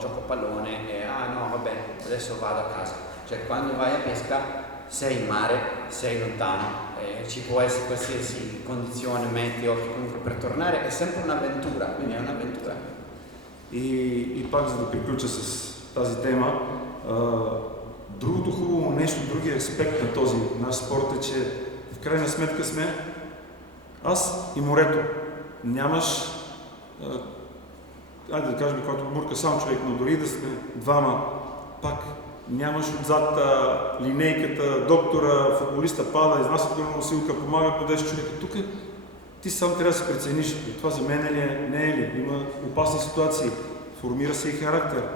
gioco a pallone e no vabbè adesso vado a casa, cioè quando vai a pesca sei in mare, sei lontano, ci può essere qualsiasi condizione meteo che comunque per tornare è sempre un'avventura, quindi è un'avventura. И пак за да приключа с тази тема, другото хубаво нещо, другия аспект на този наш спорт е, че в крайна сметка сме аз и морето. Нямаш, айде да кажем, когато бурка сам човек, но дори да сме двама, пак нямаш отзад линейката, доктора, футболиста пада, изнасят го на носилка, помага по 10 човека. Тук ти сам трябва да се прецениш. И това за мен ли е, не е ли? Има опасни ситуации. Формира се и характер.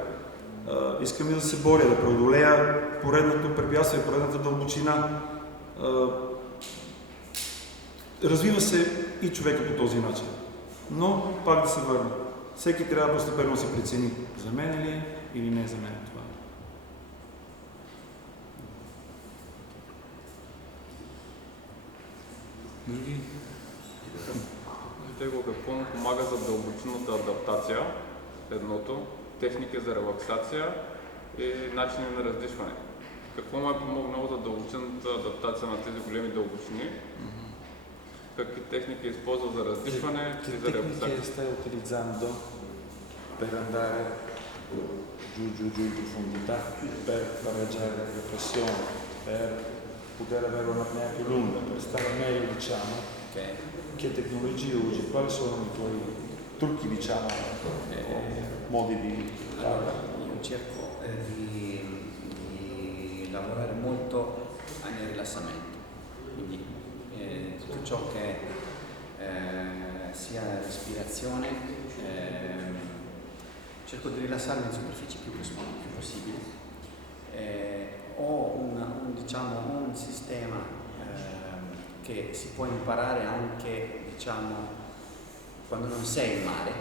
Искам и да се боря, да преодолея поредното препятствие, поредната дълбочина. Развива се и човека по този начин. Но пак да се върна. Всеки трябва постепенно да се прецени. За мен ли е или не е за мен това. Други? Него какво му помага за дълбочинната адаптация, едното, техники за релаксация и начини на раздишване. Какво му е помогнало за дълбочинната адаптация на тези големи дълбочини? Какви техniche използва за раздишване и за релаксация? Che stai utilizzando per andare giù in profondità, per pareggiare la pressione, per poter avere un'apnea più lunga, per stare meglio, diciamo? Okay. Che tecnologie usi? Quali sono i tuoi trucchi, diciamo, modi di fare? Io cerco di lavorare molto nel rilassamento, quindi tutto ciò che sia respirazione, cerco di rilassarmi in superficie più possibile. Ho un sistema che si può imparare anche, diciamo, quando non sei in mare,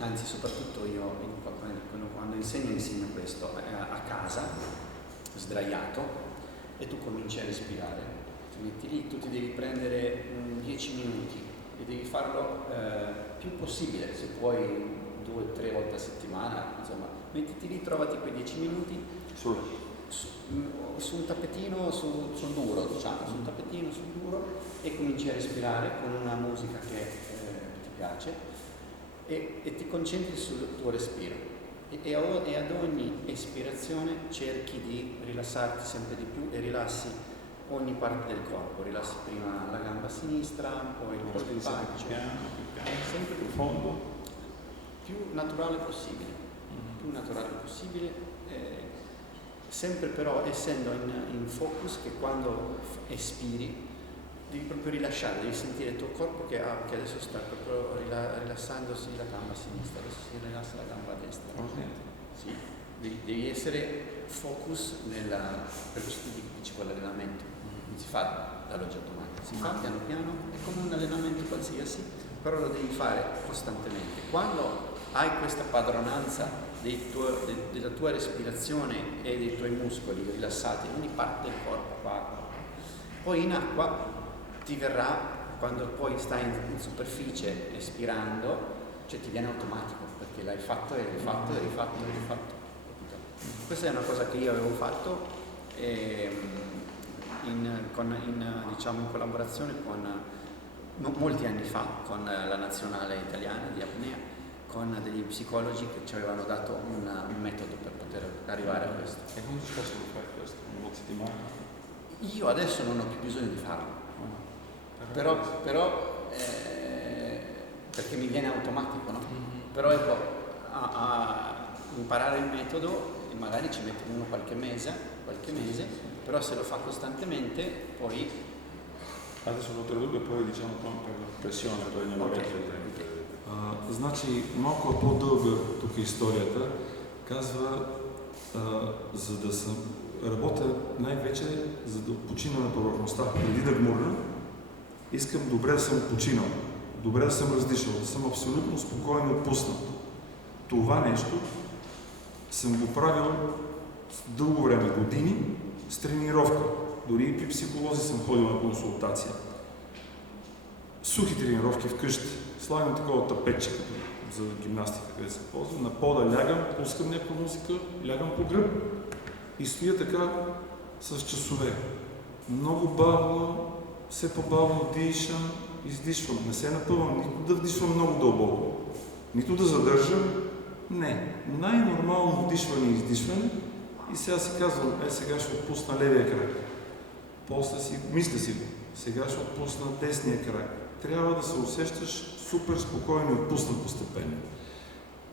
anzi soprattutto io quando insegno questo a casa, sdraiato, e tu cominci a respirare. Ti metti lì, tu ti devi prendere 10 minuti e devi farlo più possibile, se puoi 2 o 3 volte a settimana, insomma, mettiti lì, trovati quei 10 minuti su un tappetino sul duro, diciamo, su un tappetino sul duro e cominci a respirare con una musica che ti piace e ti concentri sul tuo respiro. e ad ogni espirazione cerchi di rilassarti sempre di più e rilassi ogni parte del corpo, rilassi prima la gamba sinistra, poi il polpaccio, sempre più profondo, più naturale possibile, sempre però essendo in focus che quando espiri devi proprio rilasciare, devi sentire il tuo corpo che adesso sta proprio rilassandosi la gamba sinistra, adesso si rilassa la gamba destra. Sì, devi essere focus per questo dici quell'allenamento. Non si fa dall'oggi al domani, si fa piano piano, è come un allenamento qualsiasi, però lo devi fare costantemente. Quando hai questa padronanza della tua respirazione e dei tuoi muscoli rilassati in ogni parte del corpo, poi in acqua ti verrà, quando poi stai in superficie espirando, cioè ti viene automatico, perché l'hai fatto e rifatto. Questa è una cosa che io avevo fatto in collaborazione con molti anni fa con la nazionale italiana di apnea, con degli psicologi che ci avevano dato un metodo per poter arrivare a questo. E come ci possono fare questo? Una settimana? Io adesso non ho più bisogno di farlo, però perché mi viene automatico, no? Però ecco, a imparare il metodo magari ci mette uno qualche mese, però se lo fa costantemente poi... Adesso lo traduco e poi diciamo per la pressione, poi andiamo avanti. Значи, малко по-дълга тук историята. Казва, за да съм работя най-вече, за да почина на повърхността, преди да гмурна, искам добре да съм починал, добре да съм раздишал, да съм абсолютно спокойно отпуснат. Това нещо съм го правил дълго време, години, с тренировка. Дори и при психолози съм ходил на консултация. Сухи тренировки вкъщи. Слагам такова тапетче за гимнастика, където се ползва. На пода лягам, пускам някаква музика, лягам по гръб и стоя така с часове. Много бавно, все по-бавно дишам, издишвам. Не се напъвам, нито да вдишвам много дълбоко, нито да задържам. Не. Най-нормално вдишване и издишване. И сега си казвам, сега ще отпусна левия крак. После си, мисля си го, сега ще отпусна десния крак. Трябва да се усещаш супер спокойно и отпуснат постепенно.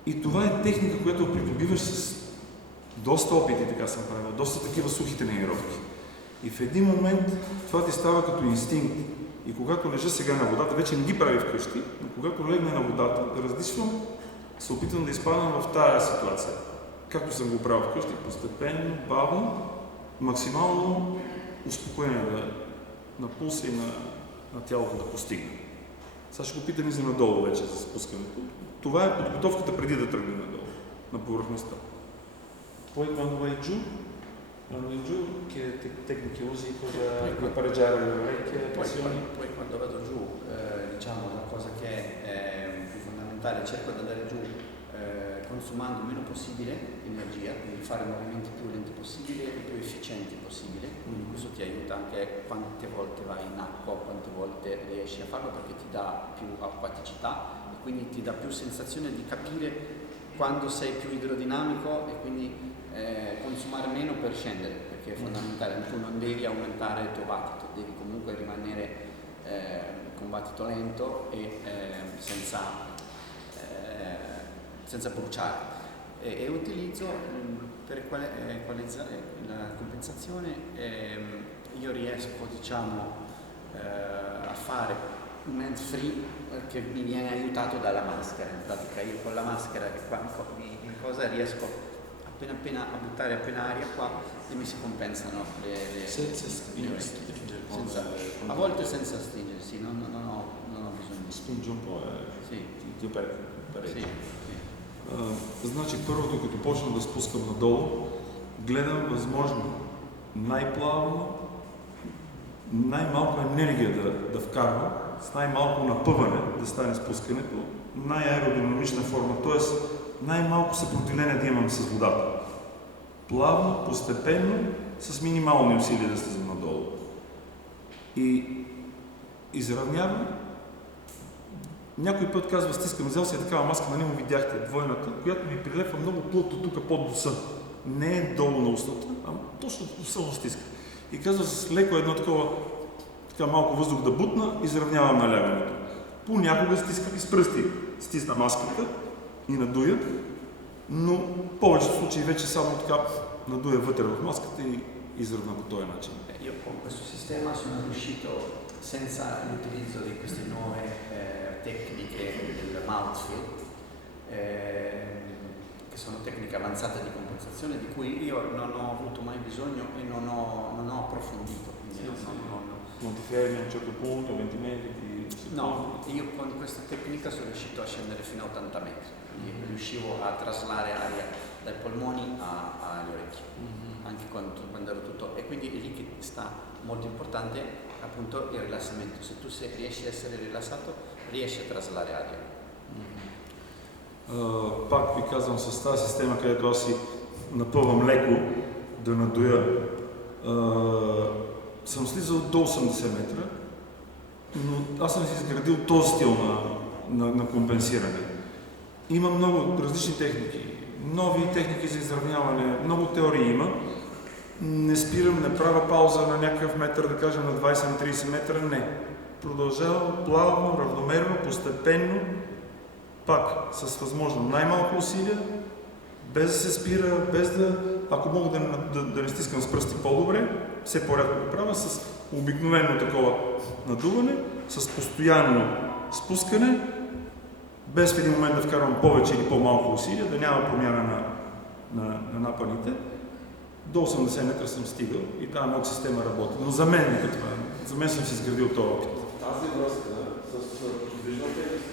И това е техника, която придобиваш с доста опити, така съм правил, доста такива сухи тренировки. И в един момент това ти става като инстинкт. И когато лежа сега на водата, вече не ги прави вкъщи, но когато легна на водата, да раздишвам, се опитвам да изпадам в тая ситуация. Както съм го правил вкъщи, постепенно, бавно, максимално успокоение на пулса и на тялото да постигне. Сега ще го питам и за надолу вече за спускането. Това е подготовката преди да тръгне надолу, на повърхността. Poi quando vai giù, che tecniche usi per pareggiare le orecchie, le pressioni? Poi quando vado giù, diciamo la cosa che è più fondamentale, cerco di andare giù consumando il meno possibile energia, quindi fare movimenti più lenti possibili e più efficienti possibile. Quindi questo ti aiuta anche quante volte vai in acqua, quante volte riesci a farlo, perché ti dà più acquaticità e quindi ti dà più sensazione di capire quando sei più idrodinamico e quindi consumare meno per scendere, perché è fondamentale. Tu non devi aumentare il tuo battito, devi comunque rimanere con battito lento e senza bruciare. E utilizzo per equalizzare la compensazione, io riesco a fare un hand free che mi viene aiutato dalla maschera. In pratica io con la maschera che qua riesco appena a buttare appena aria qua e mi si compensano le a volte senza stringersi, non ho bisogno di Спинджа по ти Sì. Значи първото, като почна да спускам надолу, гледам възможно най-плавно, най-малко енергия да вкарвам, с най-малко напъване да стане спускането, най-аеродинамична форма, т.е. най-малко съпротивление да имам с водата. Плавно, постепенно, с минимални усилия да слизам надолу. И изравнявам някой път казва, стискам, взел си такава маска, нали му видяхте, двойната, която ми прилепва много плътно тук под носа. Не е долу на устата, а точно носа стиска. И казва с леко едно такова, така малко въздух да бутна, изравнявам налягането. Понякога стискам и с пръсти. Стисна маската и надуя, но в повечето случаи вече само така надуя вътре в маската и изравна по този начин. Io con questo sistema sono riuscito, senza l'utilizzo di queste nuove tecniche del mouthfeel, che sono tecniche avanzate di compensazione di cui io non ho avuto mai bisogno e non ho approfondito. Non ti fermi a un certo punto, 20 metri? No, io con questa tecnica sono riuscito a scendere fino a 80 metri. Riuscivo a traslare aria dai polmoni alle orecchie, anche quando ero tutto. E quindi è lì che sta molto importante appunto il rilassamento. Se tu riesci a essere rilassato, riesci a traslare aria. Пак ви казвам, с тази система, където аз си напъвам леко да надуя, съм слизал до 80 метра, но аз съм си изградил този стил на компенсиране. Има много различни техники, нови техники за изравняване, много теории има. Не спирам, не правя пауза на някакъв метър, да кажем на 20-30 метра, не. Продължавам плавно, равномерно, постепенно, пак с възможно най-малко усилия, без да се спира, без да, ако мога да не стискам с пръсти по-добре, все по-рядко го правя, с обикновено такова надуване, с постоянно спускане, без в един момент да вкарвам повече или по-малко усилия, да няма промяна на напъните. До 80 метра съм стигал и тази моя система работи. Но за мен съм си изградил този опит. Тази връзка с подвижна тежест?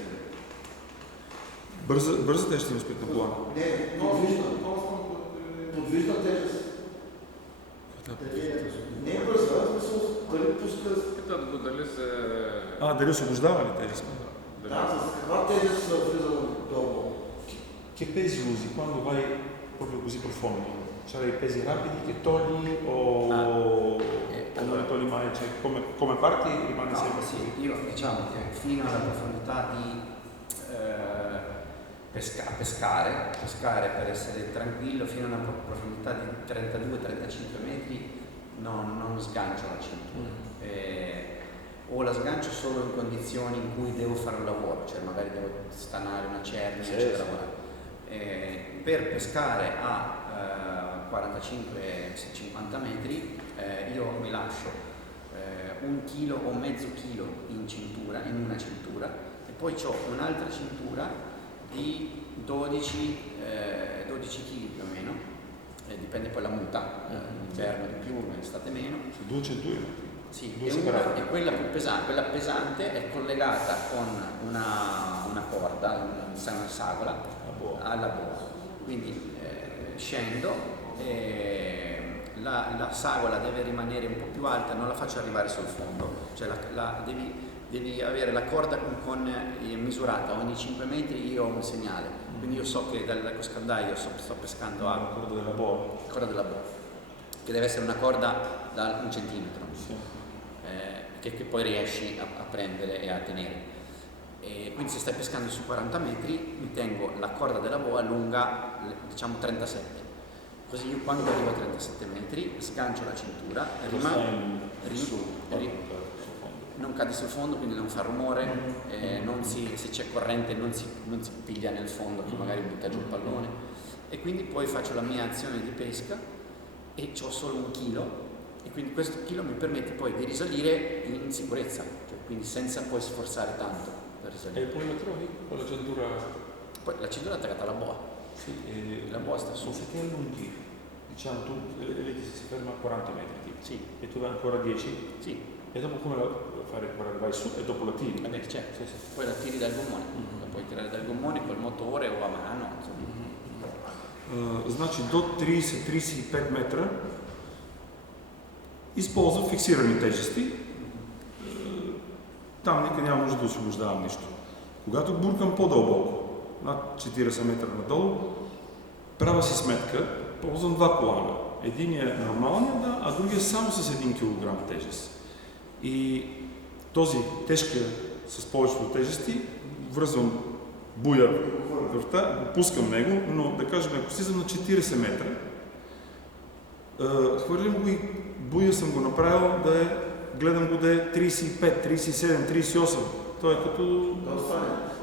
Бърза тежест има спит на плана? Не, подвижна тежест. Не е бърза, дали пуска... Дали освобождава ли тежест? Да, с каква tежест влиза долу? Che pesi usi quando vai proprio così profondo? Cioè dei pesi rapidi che togli o non li togli mai? Cioè, come parti rimane sempre Sì, così? io diciamo che fino alla profondità di pescare per essere tranquillo, fino a una profondità di 32-35 metri non sgancio la cintura. O la sgancio solo in condizioni in cui devo fare un lavoro, cioè magari devo stanare una cernia, eccetera. Per pescare a 45-50 metri io mi lascio 1 chilo o mezzo chilo in una cintura, e poi ho un'altra cintura di 12 kg più o meno, dipende poi la muta, inverno di più, estate meno. 2 cinture? Sì, e quella più pesante, quella pesante è collegata con una corda, una sagola alla boa. Quindi scendo e la sagola deve rimanere un po' più alta, non la faccio arrivare sul fondo, cioè devi avere la corda misurata, ogni 5 metri io ho un segnale, quindi io so che dal coscandaio sto pescando a corda della boa, che deve essere una corda da 1 centimetro. Sì. Che poi riesci a prendere e a tenere. E quindi se stai pescando su 40 metri mi tengo la corda della boa lunga, diciamo 37. Così io quando arrivo a 37 metri sgancio la cintura, non cade sul fondo, quindi non fa rumore, se c'è corrente non si piglia nel fondo che magari butta giù il pallone, e quindi poi faccio la mia azione di pesca e ho solo 1 chilo. E quindi questo chilo mi permette poi di risalire in sicurezza, cioè quindi senza poi sforzare tanto per risalire. E poi la trovi con la cintura? Poi la cintura è attaccata alla boa. Sì, la boa sta su. Se ti allunghi, diciamo tu, lei si ferma a 40 metri tipo. Sì. E tu vai ancora 10? Sì. E dopo come la fai? Vai su e dopo la tiri? Certo. Sì. Poi la tiri dal gommone, la puoi tirare dal gommone col motore o a mano. Значи до 30-35 метра използвам фиксирани тежести. Там никъде няма нужда да освобождавам нищо. Когато буркам по-дълбоко, над 40 метра надолу, правя си сметка, ползвам 2 колана. Единият е нормалният, а другия само с 1 кг тежест. И този тежка с повечето тежести връзвам буя в врата, пускам него, но да кажем, ако слизам на 40 метра, хвърлям го и буя съм го направил да е, гледам го да е 35, 37, 38. Той е като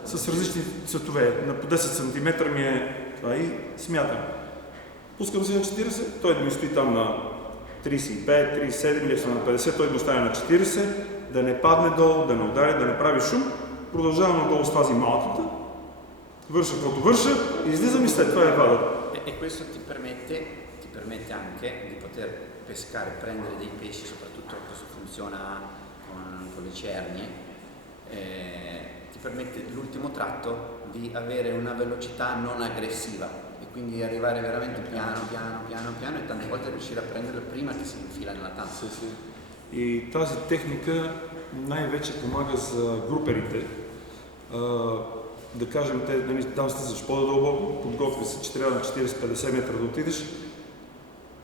с различни цветове. На по 10 см ми е това и смятам. Пускам се на 40, той да ми стои там на 35, 37 или на 50, той да остане на 40, да не падне долу, да не удари, да не прави шум. Продължавам надолу с тази малката, върша каквото върша, излизам и след това я вада. E questo ti permette anche di poter pescare, prendere dei pesci, soprattutto questo funziona con le cernie, ti permette l'ultimo tratto di avere una velocità non aggressiva e quindi arrivare veramente piano e tante volte riuscire a prenderlo prima che si infila nella tanza. И тази техника най-вече помага за груперите. Да кажем, там слизаш по-дълбоко, подготви се, че трябва на 40-50 метра да отидеш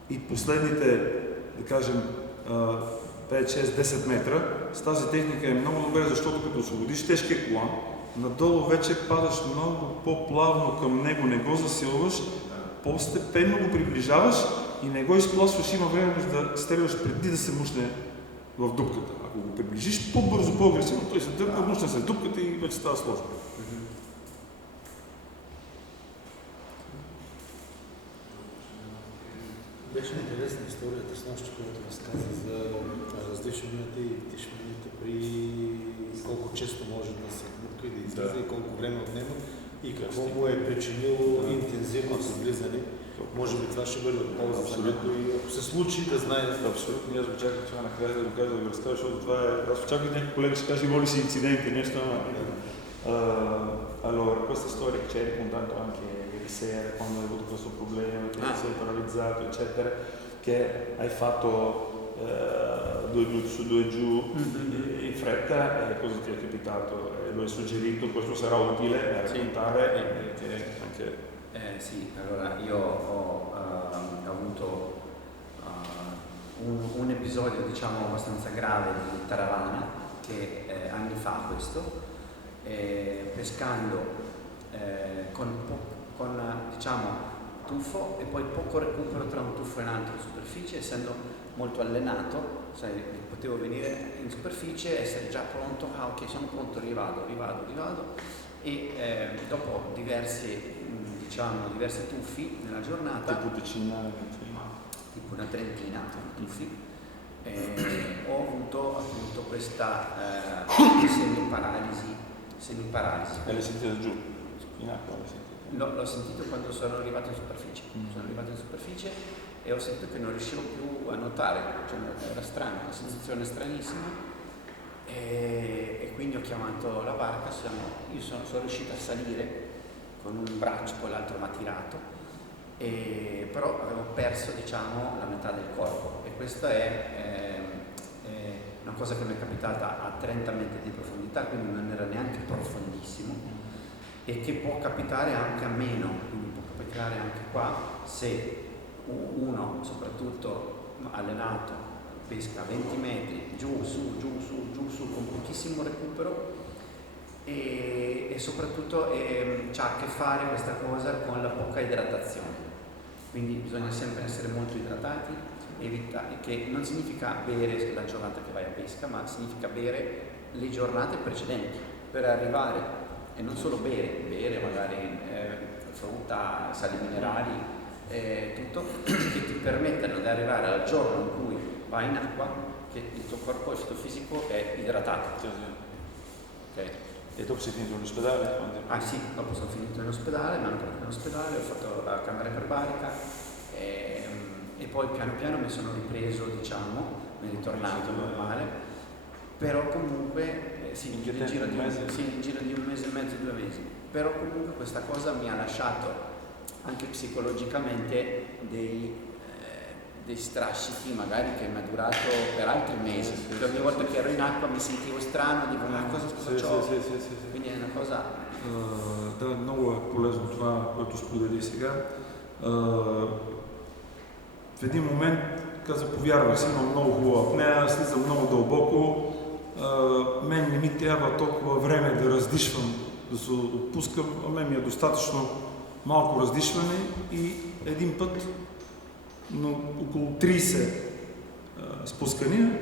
и последните, да кажем, 5, 6, 10 метра, с тази техника е много добре, защото като освободиш тежкия колан, надолу вече падаш много по-плавно към него, не го засилваш, постепенно го приближаваш и не го изплашваш, има време да стреляш преди да се мушне в дупката. Ако го приближиш по-бързо, по-агресивно, той се дърпа, мушне се в дупката и вече става сложно. Беше интересна историята с нощи, която разказа за раздишванията и вдишванията при колко често може да се бутка и да излиза и колко време отнема и какво му е причинило интензивно влизане. Може би това ще бъде от полза за някой, ако се случи да знае. Абсолютно, аз очаквах това накрая да го кажа, да го разкажа, защото това е... Аз очаквах някой колега ще каже, има ли си инциденти, нещо, allora, questa storia che ci hai raccontato anche ieri sera, quando hai avuto questo problema, che sei paralizzato, eccetera, che hai fatto 2 su 2 giù in fretta, e cosa ti è capitato? Lo hai suggerito, questo sarà utile a raccontare che anche... Sì, allora io ho avuto un episodio, diciamo, abbastanza grave di taravana, che anni fa questo, pescando con diciamo tuffo e poi poco recupero tra un tuffo e un altro in superficie, essendo molto allenato, sai, potevo venire in superficie e essere già pronto, ok, sono pronto, rivado e dopo diversi tuffi nella giornata, tipo una trentina di tuffi, ho avuto appunto questa semiparalisi. E l'hai sentita giù? In acqua l'hai sentita? L'ho sentito quando sono arrivato in superficie. Sono arrivato in superficie e ho sentito che non riuscivo più a nuotare, cioè, era strano, una sensazione stranissima. E quindi ho chiamato la barca, io sono riuscito a salire con un braccio, poi l'altro mi ha tirato, però avevo perso, diciamo, la metà del corpo, e questa è una cosa che mi è capitata a 30 metri di profondità, quindi non era neanche profondissimo, e che può capitare anche a meno, quindi può capitare anche qua se uno, soprattutto allenato, pesca 20 metri, giù, su, con pochissimo recupero, e soprattutto c'ha a che fare questa cosa con la poca idratazione. Quindi bisogna sempre essere molto idratati, che non significa bere la giornata che vai a pesca, ma significa bere le giornate precedenti per arrivare, e non solo bere magari frutta, sali minerali, tutto, che ti permettano di arrivare al giorno in cui vai in acqua, che il tuo corpo, il tuo fisico è idratato. Okay. E dopo sei finito in ospedale? Ah sì, dopo sono finito in ospedale, mi hanno portato in ospedale, ho fatto la camera iperbarica e poi piano piano mi sono ripreso, diciamo, mi è ritornato normale, però comunque in giro di un mese e mezzo, 2 mesi, però comunque questa cosa mi ha lasciato anche psicologicamente dei strascichi magari che mi ha durato per altri mesi, perché ogni volta che ero in acqua mi sentivo strano, dico ma cosa c'ho? Quindi è una cosa... Да, много е полезно това, което сподели сега. В един момент каза, повярвах си, имам много хубава апнея, слизам много дълбоко, мен не ми трябва толкова време да раздишвам да се отпускам, а мен ми е достатъчно малко раздишване и един път, но около 30 спускания,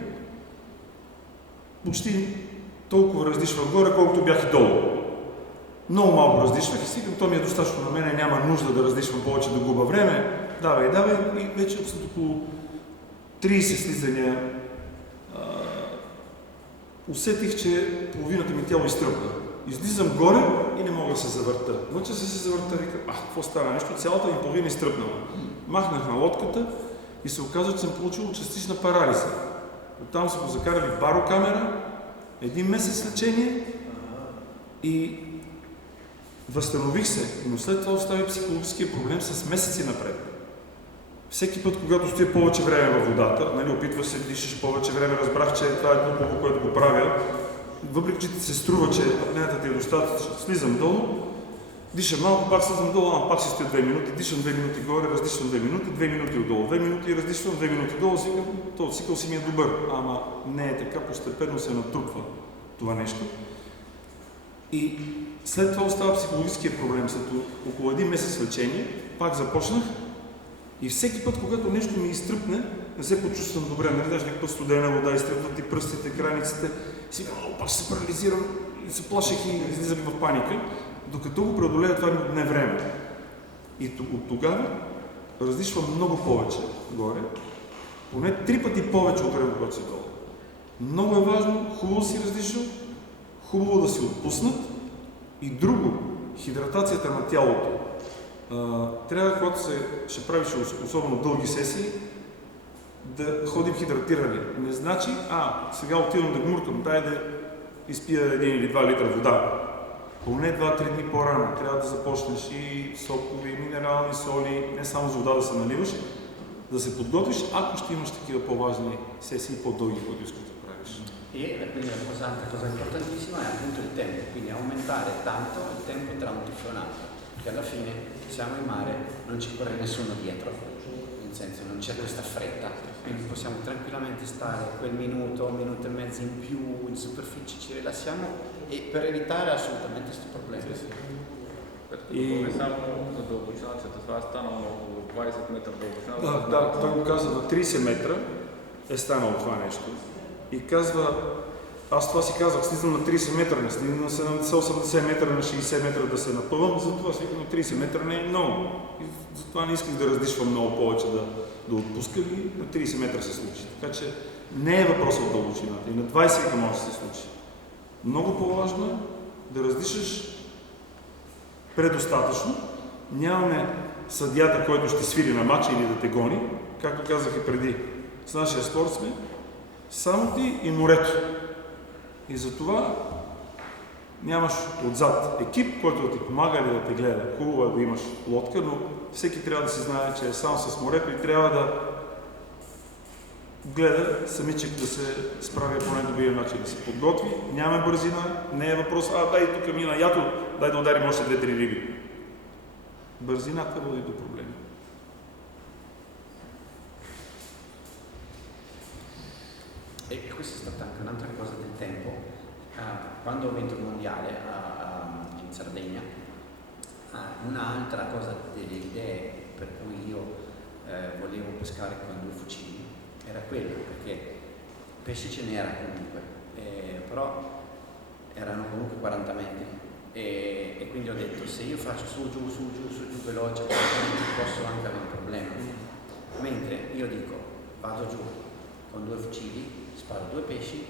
почти толкова раздишвах горе, колкото бях и долу. Много малко раздишвах и си то ми е достатъчно на мене, няма нужда да раздишвам повече, да губа време. Давай, и вече след около 30 слизания усетих, че половината ми тяло изтръпна. Излизам горе и не мога да се завърта. Мъча се завърта, викам, какво става нещо? Цялата ми половина изтръпнала. Махнах на лодката и се оказа, че съм получил частична парализа. Оттам са го закарали в барокамера, 1 месец лечение и възстанових се, но след това остави психологическия проблем с месеци напред. Всеки път, когато стоя повече време във водата, опитваш се, дишаш повече време, разбрах, че това е глупаво, което го правя. Въпреки, че ти се струва, че апнеята ти е достатъчно, слизам долу, дишам малко, пак слизам долу, пак си стоя 2 минути, дишам 2 минути горе, раздишвам 2 минути, 2 минути отдолу, 2 минути раздишвам, 2 минути долу, този цикъл си ми е добър. Ама не е така, постепенно се натрупва това нещо. И след това остава психологическия проблем. След около 1 месец лечение, пак започнах и всеки път, когато нещо ми изтръпне, не се почувствам добре. Даже някакъв път студена вода, изтръпват и пръстите, краниците. Си пак ще се парализирам и се плашех и излизах в паника, докато го преодолея, това ми отне време. И от тогава раздишвам много повече горе, поне 3 пъти повече от време, когато си долу. Много е важно, хубаво си раздишал, хубаво да си отпуснат и друго, хидратацията на тялото. Трябва, когато ще правиш особено дълги сесии, да ходим хидратирани. Не значи, сега отивам да гмуркам, дай да изпия 1 или 2 литра вода. Поне 2-3 дни по-рано трябва да започнеш и сокови, минерални соли, не само с вода да се наливаш, да се подготвиш, ако ще имаш такива по-важни sessi по-doghi, които искаш да правиш. E quindi altra cosa importantissima è appunto il tempo, quindi aumentare tanto il tempo tra un tuffo e un altro, che alla fine siamo in mare, non ci corre nessuno dietro, nel senso non c'è questa fretta, quindi possiamo tranquillamente stare quel minuto e mezzo in più in superficie, ci rilassiamo e per evitare assolutamente questi problemi. И само за дълбочината, това е станало около 20 метра дълбочина. Да, той го казва на 30 метра е станало това нещо. И казва, аз това си казах, слизам на 30 метра, не слизам на 70-80 метра, на 60 метра да се напъвам, затова свикам на 30 метра не е много. И затова не исках да раздишвам много повече, да отпускам и на 30 метра се случи. Така че не е въпрос от дълбочината. И на 20 метра може да се случи. Много по-важно е да раздишаш предостатъчно. Нямаме съдията, който ще свири на мача или да те гони. Както казах и преди, с нашия спорт сме само ти и морето. И затова нямаш отзад екип, който да ти помага или да те гледа. Хубаво е да имаш лодка, но всеки трябва да си знае, че е сам с морето и трябва да гледа самичък да се справя по най-добрия начин, да се подготви. Нямаме бързина, не е въпрос, дай тук мина ято, дай да ударим още 2-3 риби. Бързината води до проблеми. E questa è stata anche un'altra cosa del tempo. Quando ho vinto il mondiale in Sardegna, un'altra cosa delle idee per cui io volevo pescare con 2 fucili era quella, perché pesci ce n'era comunque, però erano comunque 40 metri e quindi ho detto se io faccio su giù veloce posso anche avere un problema, mentre io dico vado giù con 2 fucili, sparo 2 pesci,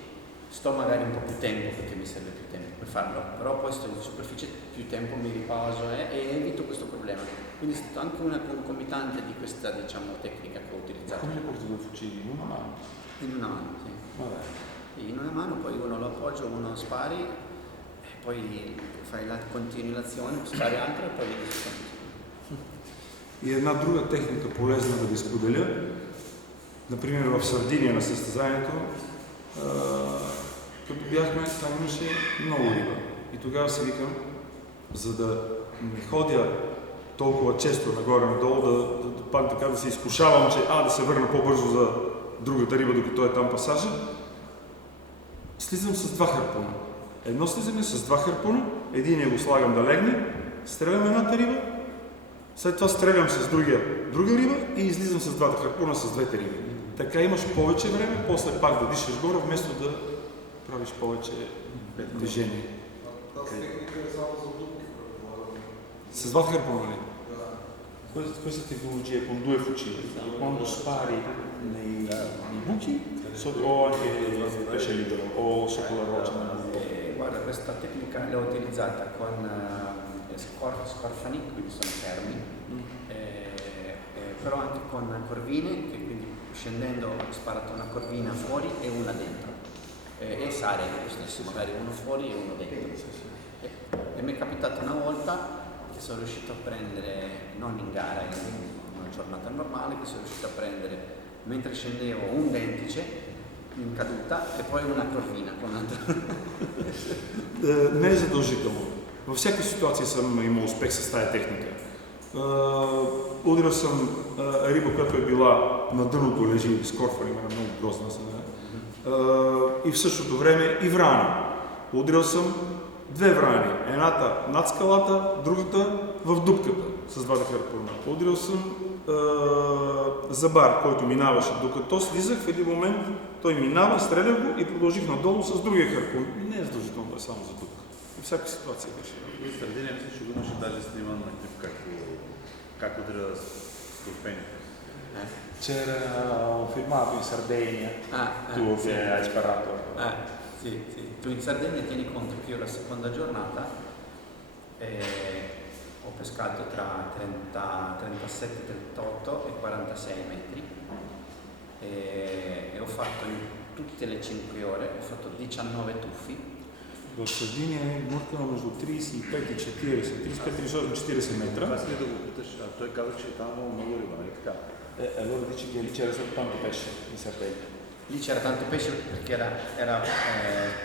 sto magari un po' più tempo perché mi serve più tempo per farlo, però poi sto in superficie più tempo, mi riposo e evito questo problema. Quindi è stata anche una concomitante di questa, diciamo, tecnica che ho utilizzato. Come li porti 2 fucili? In una mano? In una mano, sì. Vabbè. In una mano, poi uno lo appoggio, uno spari, e poi fai continui l'azione, spari altro e poi vedi se И една друга техника полезна да ви споделя. Например, в Сардиния на състезанието, като бяхме, там имаше много риба. И тогава си викам, за да не ходя толкова често нагоре-надолу, пак така да се изкушавам, че да се върна по-бързо за другата риба, докато е там пасажа, слизам с 2 харпуна. Едно слизане с 2 харпуна, единия го слагам да легне, стрелям едната риба, след това стрелям с друга риба и излизам с 2 харпуна с 2 риби. Така имаш повече време, после пак да дишаш горе, вместо да правиш повече движение. Тази техника е само за дупки, предполагам. С 2 harpuna, né? Questa tecnologia con 2 fucili, quando spari nei buchi o anche pesce libero o sotto la roccia? Guarda, questa tecnica l'ho utilizzata con scorfani, quindi sono fermi, però anche con corvine, che quindi scendendo ho sparato una corvina fuori e una dentro. E sale lo stesso, magari uno fuori e uno dentro. E mi è capitato una volta che sono riuscito a prendere, non in gara, in una giornata normale, che sono riuscito a prendere mentre scendevo un dentice in caduta e poi una corvina con l'altra. Не е задължително. Във всяка ситуация съм имал успех с тази техника. Удрил съм риба, която е била на дъното, лежи скорфан, има много грозна сега. И в същото време и врани. Удрил съм 2 врани. Едната над скалата, другата в дупката с 2 харпуна. Удрил съм забар, който минаваше. Докато слизах в един момент, той минава, стрелях го и продължих надолу с другия харпун. Не е задължително да е само за дупка. И всяка ситуация беше. В Сърдиния мисля, че го имаше даже сниман на клип как удря скорпени. C'era un filmato in Sardegna, tu che hai sparato. Sì. Tu in Sardegna tieni conto che io la seconda giornata ho pescato tra 37, 38 e 46 metri e ho fatto in tutte le 5 ore, ho fatto 19 tuffi. В Сърдиния е мъркано между 35 и 40, 35 и 40 метра. Това си да го питаш, той каза, че там има много риба, нали така? Allora dici che lì c'era soltanto pesce in Sardegna. Lì c'era tanto pesce perché era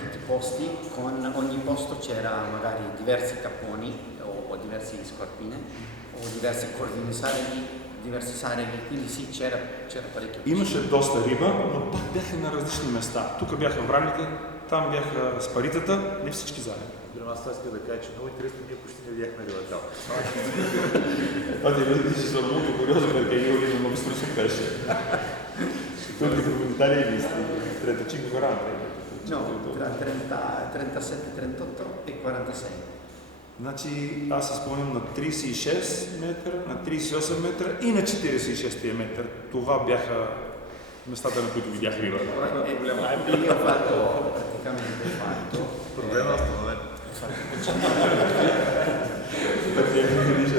tutti posti, con ogni posto c'era magari diversi capponi o diversi scorpine o diverse corvine sareli, diversi sareli, quindi sì c'era parecchio pesce. Имаше доста риба, но пак бяха на различни места. Тук бяха враните, там бяха спаритата, не всички заедно. Аз това исках да кажа, че много интересно, ние почти не видяхме риба там. Infatti dici sono molto curioso perché io lì non ho visto nessun pesce. Quelli che in Italia hai visti? 35-40? No, tra 37, 38 e 46. Значи аз се спомням на 36 метра, на 38 метра и на 46 метър. Това бяха местата, на които видях риба. Io ho fatto praticamente Проблема е установен. Perché mi dice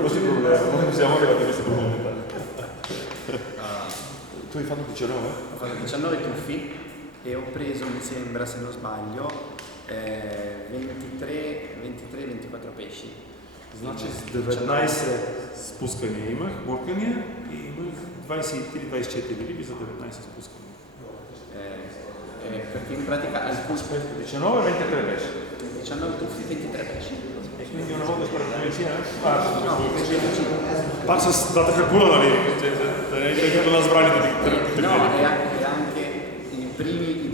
questo è il problema, non siamo arrivati a questa profondità. Tu hai fatto 19? Ho fatto 19 tuffi e ho preso, mi sembra, se non sbaglio, 23-24 pesci. Значи 19 спускания имах, моркания и имах 23-24 риби за 19 спускания. Perché in pratica alcuni 19 e 23 pesci. 19 tuffi, 23 pesci. E quindi una volta sparato insieme? No, 25. Пак с двата харпуна, нали? Тъй като нас браните No, e anche i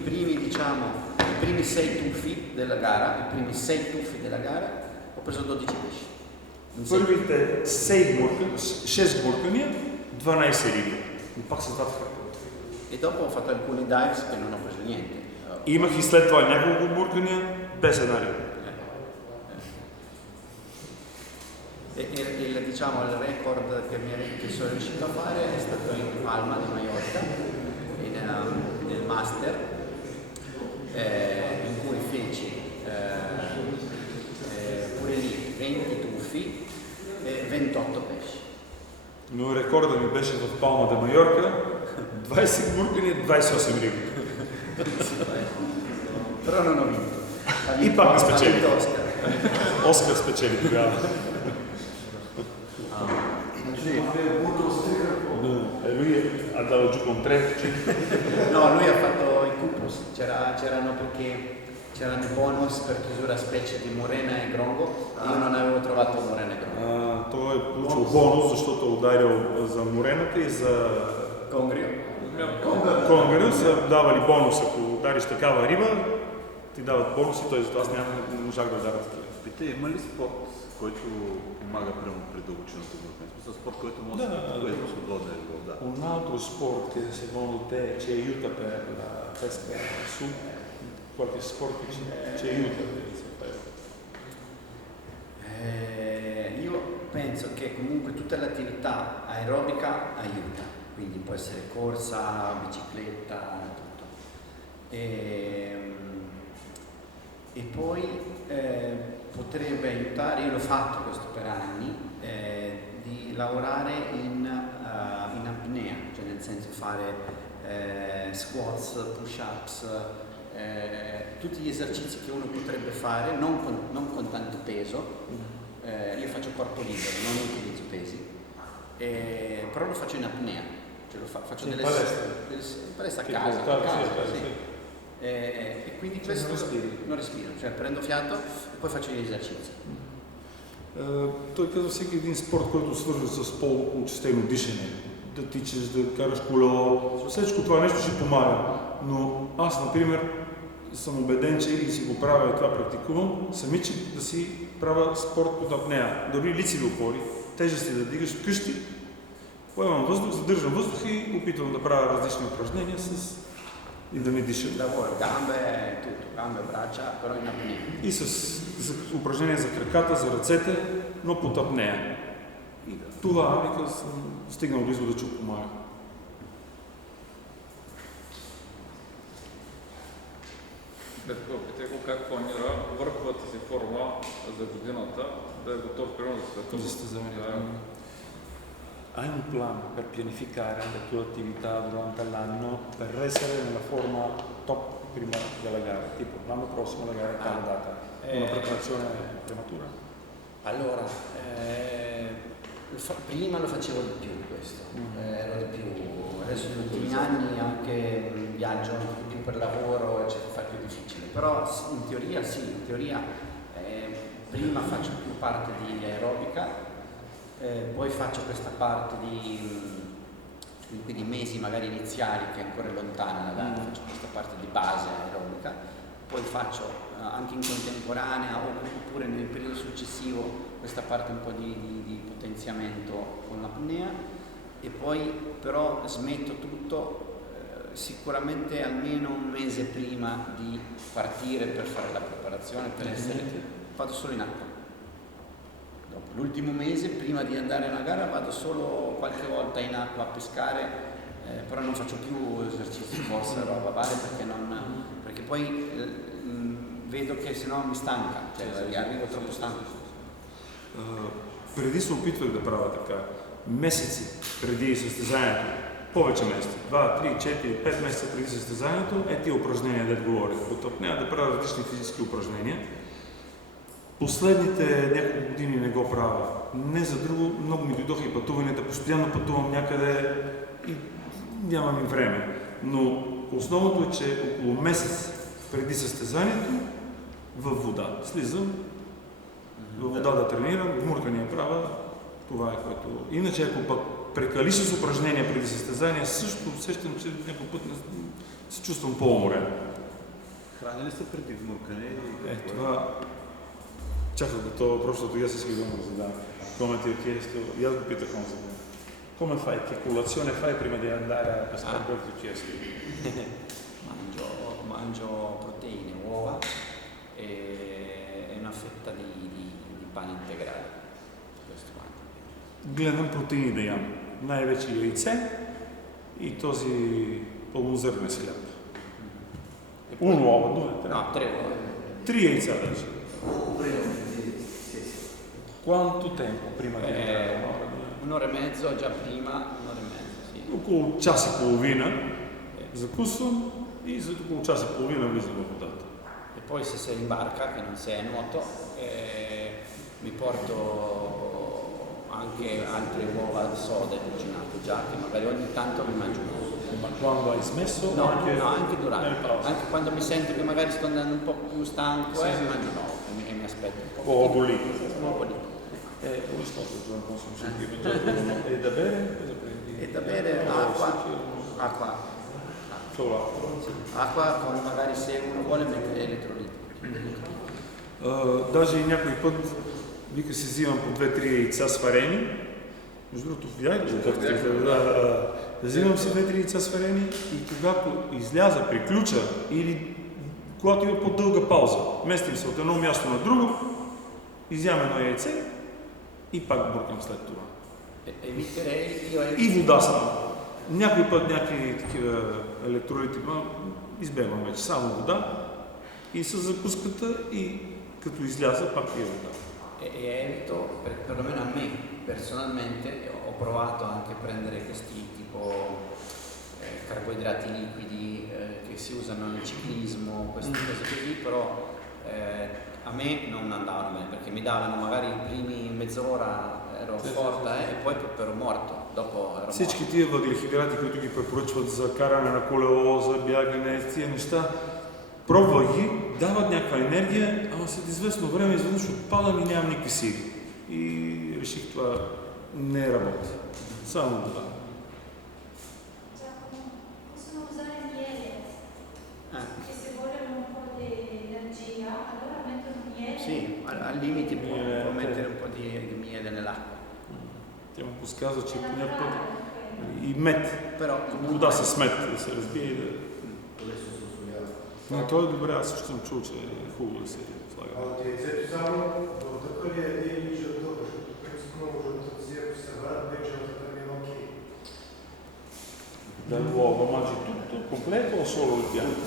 primi, diciamo, i primi 6 tuffi della gara, i primi 6 tuffi della gara, ho preso 12 pesci. Първите 6 моркания, 12 риби. Но пак с двата харпуна. E dopo ho fatto alcuni dives che non ho preso niente. Имах и след това няколко моркания без една риба. Diciamo, il record che sono riuscito a fare è stato in Palma di Mallorca, nel Master, in cui feci pure lì 20 tuffi e 28 pesci. Но рекордът ми беше в Палма де Майорка, 20 муркани, 28 риби. Però non ho vinto. И пак не спечели. Oscar. Оскар спечели тогава. Lui ha dato giù con 3. No, lui ha fatto i cupos, c'erano i bonus per chiusura specie di Morena e Grongo e io non avevo trovato Morena e Grongo. Той е получил бонус, защото е ударил за морената и за Congrio. Конгрио са давали бонус, ако удариш такава риба, ти дават бонуси, т.е. аз не можах да дава такива. Питай, има ли спорт, който помага прямо при дълбочината в спорт, който може да бъде свободен? Да. Un altro sport che secondo te ci aiuta per la pesca su, qualche sport che ci aiuta per sapere? Io penso che comunque tutta l'attività aerobica aiuta, quindi può essere corsa, bicicletta, tutto. E poi potrebbe aiutare, io l'ho fatto questo per anni, di lavorare in apnea, cioè nel senso fare squats, push-ups, tutti gli esercizi che uno potrebbe fare, non con tanto peso. Io faccio corpo libero, non utilizzo pesi, però lo faccio in apnea, cioè faccio delle palestra a casa, sì. E quindi questo non respiro, cioè prendo fiato e poi faccio gli esercizi. Той казва всеки един спорт, който свързва с по-очистено дишане, да тичаш, да караш колело, всичко това нещо ще помага. Но аз, например, съм убеден, че и си го правя и това практикувам, самичък да си правя спорт под апнея. Дори лицеви опори, тежести да дигаш вкъщи, поемам въздух, задържам въздух и опитвам да правя различни упражнения и да не дишам. Gambe, braccia, però in apnea. И с упражнения за краката, за ръцете, но под апнея. И това, вика, съм стигнал до извода, че помага. Как планира върховата си форма за годината да е готов примерно за световно състезание? Hai un plan per pianificare le tue attività durante l'anno per essere nella forma top prima della gara? Tipo l'anno prossimo la gara è candidata. Una preparazione prematura? Allora, prima lo facevo di più questo, ero di più. Adesso negli ultimi anni anche viaggio anche più per lavoro, eccetera, fa più difficile. Però in teoria sì, in teoria prima faccio più parte di aerobica, poi faccio questa parte di mesi magari iniziali che è ancora lontana la gara, faccio questa parte di base aerobica, poi faccio anche in contemporanea oppure nel periodo successivo questa parte un po' di potenziamento con l'apnea e poi però smetto tutto sicuramente almeno un mese prima di partire per fare la preparazione, per essere, vado solo in acqua. Dopo l'ultimo mese prima di andare a una gara vado solo qualche volta in acqua a pescare, però non faccio più esercizi, forza, roba varia perché poi vedo che sennò mi stanca, cioè arrivo troppo stanco. Преди се опитвах да правя така. Месеци преди състезанието, повече месеци, 2, 3, 4, 5 месеца преди състезанието, тия упражнения, дето говорих, от апнея да правя различни физически упражнения. Последните няколко години не го правя. Не за друго, много ми дойдоха и пътуванията, постоянно пътувам някъде и нямам и време. Но основното е, че около месец преди състезанието във вода. Слизам, във вода да тренирам, гмуркания правя, това е което. Иначе ако пък прекалиш с упражнения преди състезание, също усещам, че някой път се чувствам по-уморен. Храни ли се преди гмуркане? Това... Чаках da to prošlo, io si scrivo così, come ti ho chiesto, io ho capito come fai, che colazione fai prima di andare a pescare quello che ti ho chiesto? Mangio proteine, uova e una fetta di pane integrale. Questo qua. Гледам протеини да ям. Най-вече яйце и този пълнозърнен хляб. Un uovo, due? No, 3 uova. 3 яйца даже. Quanto tempo prima di andare? Un'ora e mezzo, già prima, un'ora e mezzo, sì. Около час и половина закусвам и за около час и половина влизам в водата. E poi se sei in barca, che non sei a nuoto, mi porto anche altre uova sode cucinate già, che magari ogni tanto mi mangio un po'. Ma quando hai smesso? No, anche durante. Anche quando mi sento che magari sto andando un po' più stanco mi mangio un uovo e mi aspetto un po'. Uovo lì. Uovo lì. Come sto il giorno prossimo? E da bere? E da bere acqua. Solo acqua. Acqua con magari se uno vuole mettere elettroliti. Даже и някой път вика си взимам по 2-3 яйца сварени. Между другото, видях ли как да взимам си 2-3 яйца сварени и когато изляза, приключа или когато има по-дълга пауза, местим се от едно място на друго, изям едно яйце и пак бъркам след това. И вода само. Някой път някакви такива електролити, избегвам вече само вода и с закуската и като изляза пак пия вода. E evito, perlomeno a me personalmente, ho provato anche a prendere questi tipo carboidrati liquidi che si usano nel ciclismo, queste cose così, però a me non andavano bene perché mi davano magari i primi mezz'ora ero forte e poi ero morto, dopo ero Всички morto. тия въглехидрати, които ги препоръчват за каране на колело, за бягане, тия неща, пробвах ги, дават някаква енергия, ама след известно време изведнъж отпадам и нямам никакви сили. И реших това не работи. Само вода. Possono usare miele, che se vogliono un po' di energia, allora mettono miele. Sì, al limite può mettere un po' di miele nell'acqua. Тя му подсказва, че по някакъв път и мед. Però Вода с мед да се разбие и да... Но това е добре, аз също съм чул, че е хубаво да се слага. Яйцето само жълтъка ли е или жълтъка? Защото принципно жълтъци, ако се събрат, вече жълтъка ми е окей. Dall'uovo mangi tutto completo o solo il bianco?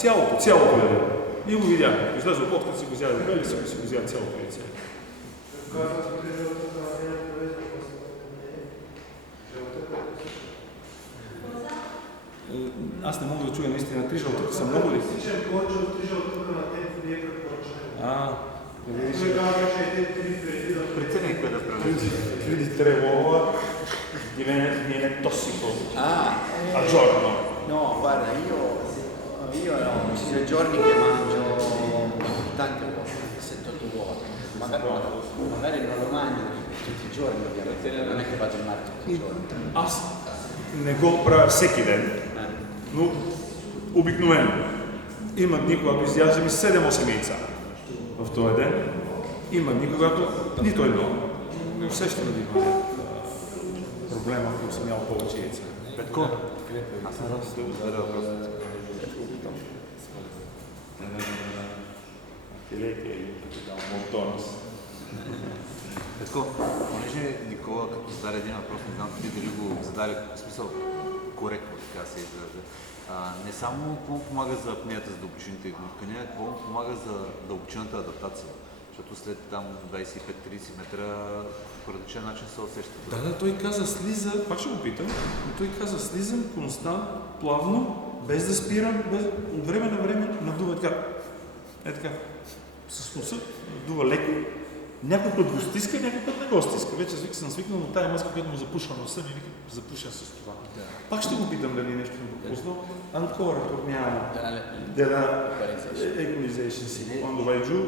Цялото яде. Ние го видяхме. Излезе от лодката си го взяли бели, си го взяли цялото яйце. Казват, че жълтъка не е полезна, жълтъка. Аз не мога да чуя наистина 3 жълтъка са много ли? Сичам повече от 3 жълтъка на теб не е препоръчено. Той казва, че е 3 преди да Прецени кое да правим. Vedi 3 uova viene tossico. Al giorno. no, guarda, io ci sono giorni che mangio tante uova, 7-8 uova. Magari non lo mangio tutti i giorni, ovviamente, non è che vado al mare tutti i giorni. Аз не го правя всеки ден, но обикновено. Има дни, когато изяждам и 7-8 яйца в този ден. Има дни, когато нито едно. Не усещам да има проблема, ако съм ял повече яйца. Петко, аз съм да се зададе въпросът. Лейте и дам монтонус. Петко, понеже Никола като зададе един въпрос, не знам дали го зададе в смисъл коректно, така се изразя. Не само какво помага за апнеята, за дълбочините вдъхкания, какво помага за дълбочината адаптация. Защото след там 25-30 метра по различен начин се усеща. Да, той каза слиза, пак ще го питам, но той каза слизам констант, плавно, без да спирам, без... от време на време надува така. Е така. С носа надува леко. Някой път го стиска, някой път не го стиска. Вече съм свикнал, но тая маска, която му запушва носа, ми вика, запуша с това. Да. Пак ще го питам дали нещо не го познал. Ancora torniamo della equalization, sì. Quando vai giù,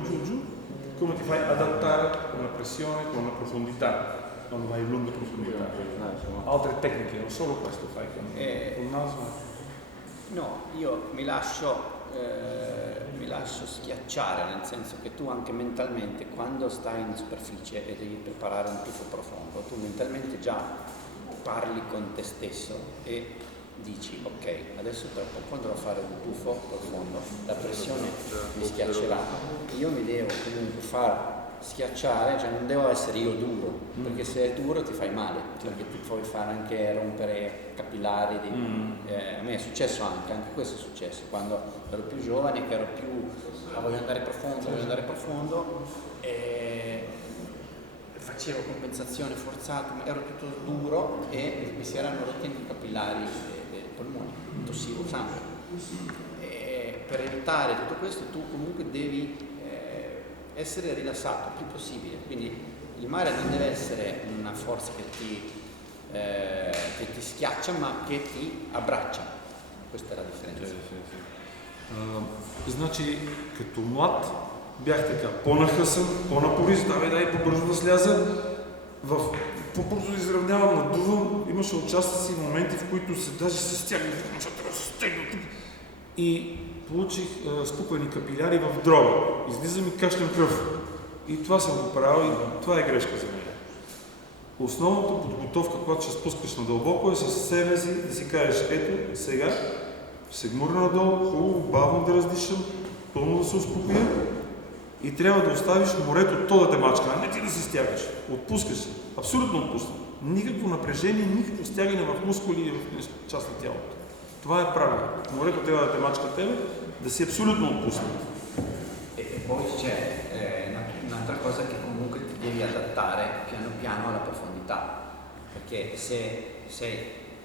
come ti fai adattare con la pressione, con la profondità, quando vai in lunga profondità. Altre tecniche, non solo questo fai con il naso. No, io mi lascio schiacciare, nel senso che tu anche mentalmente, quando stai in superficie e devi preparare un tuffo profondo, tu mentalmente già parli con te stesso e dici ok, adesso quando devo fare un tuffo profondo, la pressione mi schiaccerà, io mi devo comunque far schiacciare, cioè non devo essere io duro, perché se è duro ti fai male, perché ti puoi fare anche rompere capillari. A me è successo anche questo è successo, quando ero più giovane, che ero più voglio andare profondo e facevo compensazione forzata, ero tutto duro e mi si erano rotti anche i capillari dei polmoni, tossivo sangue. E per evitare tutto questo tu comunque devi essere rilassato il più possibile, quindi il mare non deve essere una forza che ti schiaccia ma che ti abbraccia, questa è la differenza. Значи, като млад бях така, по-нахъсан, по-напорист, давай по-бързо да сляза. В по-бързо изравнявам, надувам. Имаше участъци и моменти, в които даже се стягнах, защото трябва да се стегна тук. И получих спукани капиляри в дрога. Излизам и кашлям кръв. И това съм го правил и това е грешка за мен. Основната подготовка, когато ще спускаш надълбоко, е със себе си да си кажеш, ето сега ще се гмурна надолу, хубаво, бавно да раздишам, пълно да се успокоя и трябва да оставиш морето то да те мачка, а не ти да се стягаш. Отпускаш се. Абсолютно отпусна. Никакво напрежение, никакво стягане в мускули и в част на тялото. Това è правило. Морето трябва да те мачка тебе, да si абсолютно отпуснато. E poi c'è un'altra cosa che comunque ti devi adattare piano piano alla profondità, perché se sei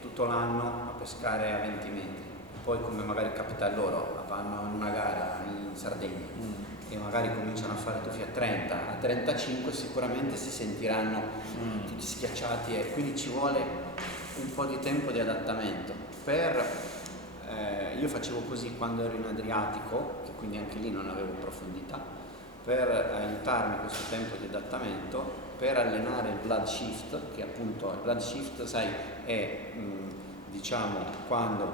tutto l'anno a pescare a 20 metri, poi come magari capita a loro, vanno in una gara in Sardegna e magari cominciano a fare tuffi a 30, a 35 sicuramente si sentiranno tutti schiacciati e quindi ci vuole un po' di tempo di adattamento. Io facevo così quando ero in Adriatico, che quindi anche lì non avevo profondità, per aiutarmi questo tempo di adattamento, per allenare il blood shift, che appunto il blood shift, sai, è diciamo quando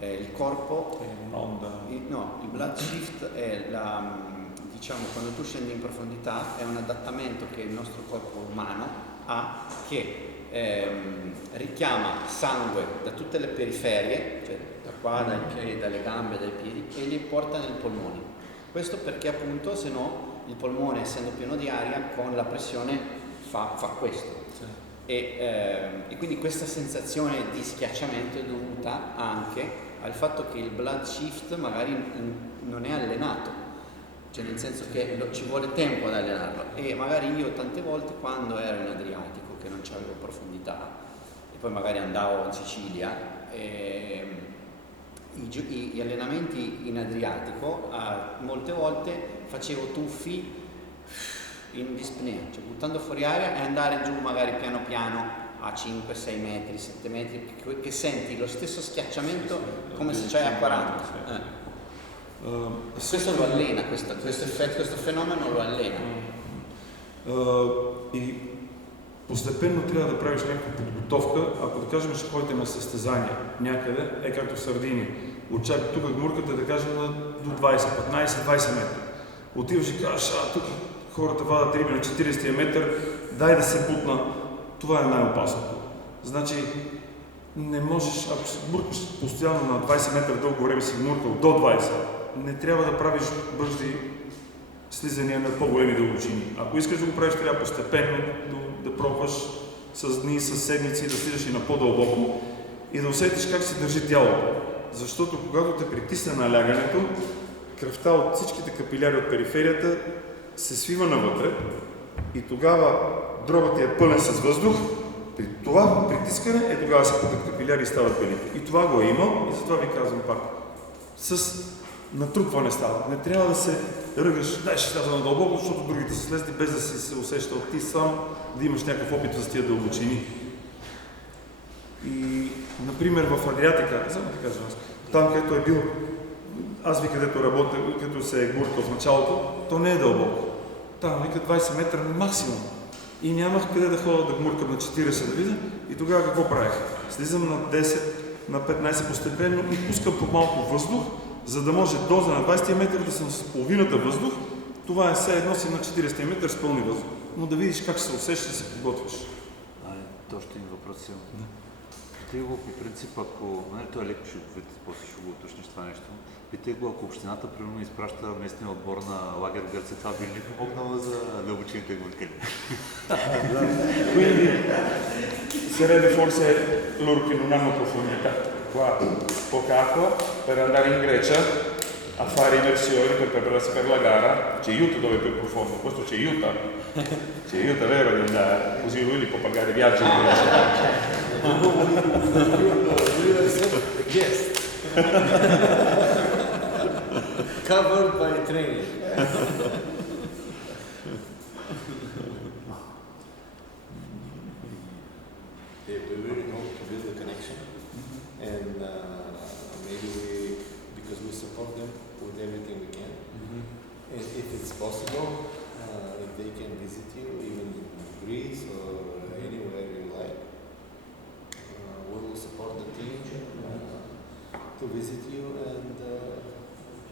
il corpo è un'onda. No, il blood shift è diciamo quando tu scendi in profondità è un adattamento che il nostro corpo umano ha che richiama sangue da tutte le periferie, cioè da qua, dai piedi, dalle gambe, dai piedi, e li porta nei polmoni. Questo perché appunto se no il polmone, essendo pieno di aria, con la pressione fa questo. Sì. E quindi questa sensazione di schiacciamento è dovuta anche al fatto che il blood shift magari non è allenato, cioè nel senso che ci vuole tempo ad allenarlo, e magari io tante volte quando ero in Adriatico che non c'avevo profondità e poi magari andavo in Sicilia gli allenamenti in Adriatico molte volte facevo tuffi in dispnea, cioè buttando fuori aria e andare giù magari piano piano a 5, 6 metri, 7 metri, che senti lo stesso schiacciamento come se c'hai a 40. Questo lo allena, questo fenomeno lo allena. И постепенно трябва да правиш някаква подготовка. Ако да кажем, ще ходите на състезания някъде, както в Сардини, очаква тук гмурката да кажем до 20, 15, 20 метра. Отиваш и кажеш, тук хората вадат риби на 40 метър, дай да се бутна. Това е най-опасното. Значи, не можеш, ако се гмуркаш постоянно на 20 метра дълго време си гмуркал до 20, не трябва да правиш бързи слизания на по-големи дълбочини. Ако искаш да го правиш, трябва постепенно да пробваш с дни, с седмици, да слизаш и на по-дълбоко и да усетиш как се държи тялото. Защото когато те притисне на лягането, кръвта от всичките капиляри от периферията се свива навътре и тогава дробът е пълен с въздух. При това притискане тогава се пукат капиляри и стават белите. И това го е имал и затова ви казвам пак. С натрупване става. Не трябва да се ръгаш, дай ще сляза надълбоко, защото другите са слезли без да си се усещал ти сам, да имаш някакъв опит за тия дълбочини. И, например, в Адриатика, не знам да кажа, там където е бил, аз ви където работя, като се е гуркал в началото, то не е дълбоко. Там вика 20 метра максимум. И нямах къде да ходя да гмуркам на 40 да видя. И тогава какво правих? Слизам на 10, на 15 постепенно и пускам по малко въздух, за да може доза на 20 метър да съм с половината въздух. Това е все едно си на 40 метър с пълни въздух. Но да видиш как ще се усещаш и се подготвиш. Точно един въпрос имам. Питай го по принцип, ако... Това е леко шиковите, после ще го уточниш това нещо. Питай го, ако общината примерно изпраща местния отбор на лагер в Гърция, това би ли помогнало за дълбочините гмуркали? Quindi sarebbe forse loro che non hanno profondità. Qua poca acqua per andare in Grecia a fare immersioni per prepararsi per la gara, ci aiuta dove è più profondo, questo ci aiuta vero ad andare, così lui li può pagare viaggi in Grecia. Yes. Covered by training. We really hope to build a connection, and maybe because we support them with everything we can, and if it's possible, if they can visit you, even in Greece or anywhere to visit you, and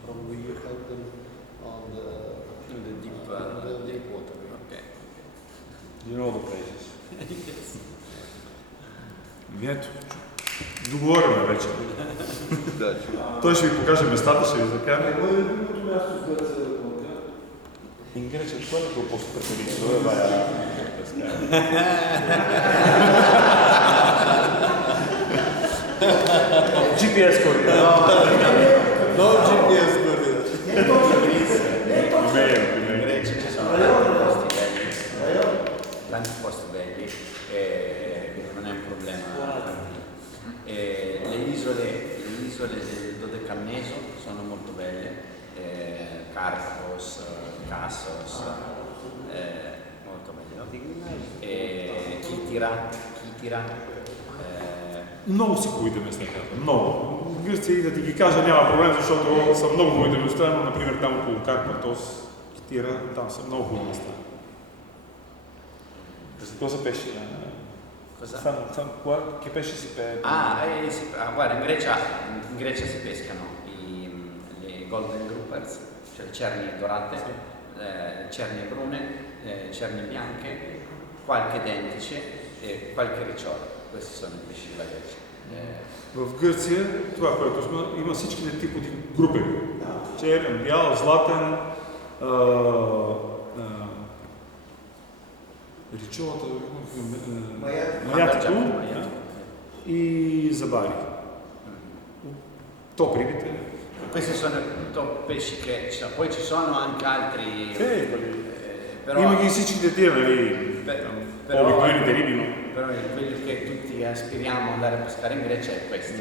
probably you help them on the deep water. Okay. You know the places. Yes. Ето, договорено вече. Той ще ви покаже местата, ще ви закара. Кое е любимото място в Гърция? In Grecia qual è il tuo posto preferito? Dove vai a pescare? GPS coordinato. No GPS coordinato. In Grecia ci sono tanti posti belli, quindi non è un problema. Le isole del Dodecaneso sono molto belle, Carpos, Kassos, molto bello. Kitira. Много си хубавите места, казвам. Много. Гърция, да ти ги кажа, няма проблем, защото са много хубавите места, но, например, там около Карпатос, Китира, там са много хубави места. Cosa pesci? Cosa? Che pesci si perde? Guarda, in Grecia si pescano le golden groupers, cioè le cernie dorate, cernie brune, cernie bianche, qualche dentice e qualche ricciolo. Questi sono i pesci della Grecia. В Гърция, това, което има всичките типови групи. Черен, бял, златен, ричолата, маятото и забари. Топ рибите. Questi sono top pesci che ci sono. Poi ci sono anche altri. Però, има ги всичките тия, нали, обикновените риби, но però quello che tutti aspiriamo ad andare a pescare in Grecia è questo.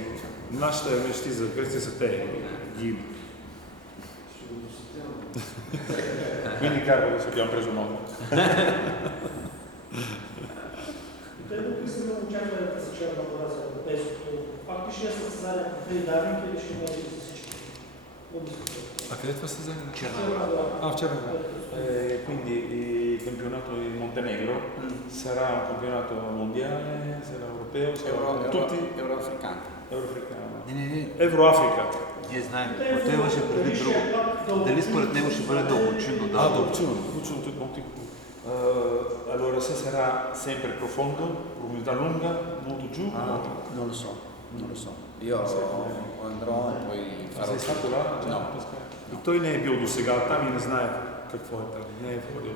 нашите мечти за Гърция са те риби. Quindi Carlo ci abbiamo preso nome. Те да писаме очакването за Черна гора за европейското. Пак ли ще е състезание по три давинки или ще бъде за всички? А къде това състезание? Черна гора. В Черна гора. Quindi il campionato in Montenegro sarà un campionato mondiale, sarà europeo, sarà tutti Euroafricano. Не. Евроафрика. Ние знаем, но той имаше преди друго. Дали според него ще бъде дълбочинно? Да, дълбочинно. Allora se sarà sempre profondo, profondità lunga, molto giù? Non lo so. Io andrò e poi farò. Sei stato là? No. И той не е бил до сега там и не знае какво е там. Не е ходил.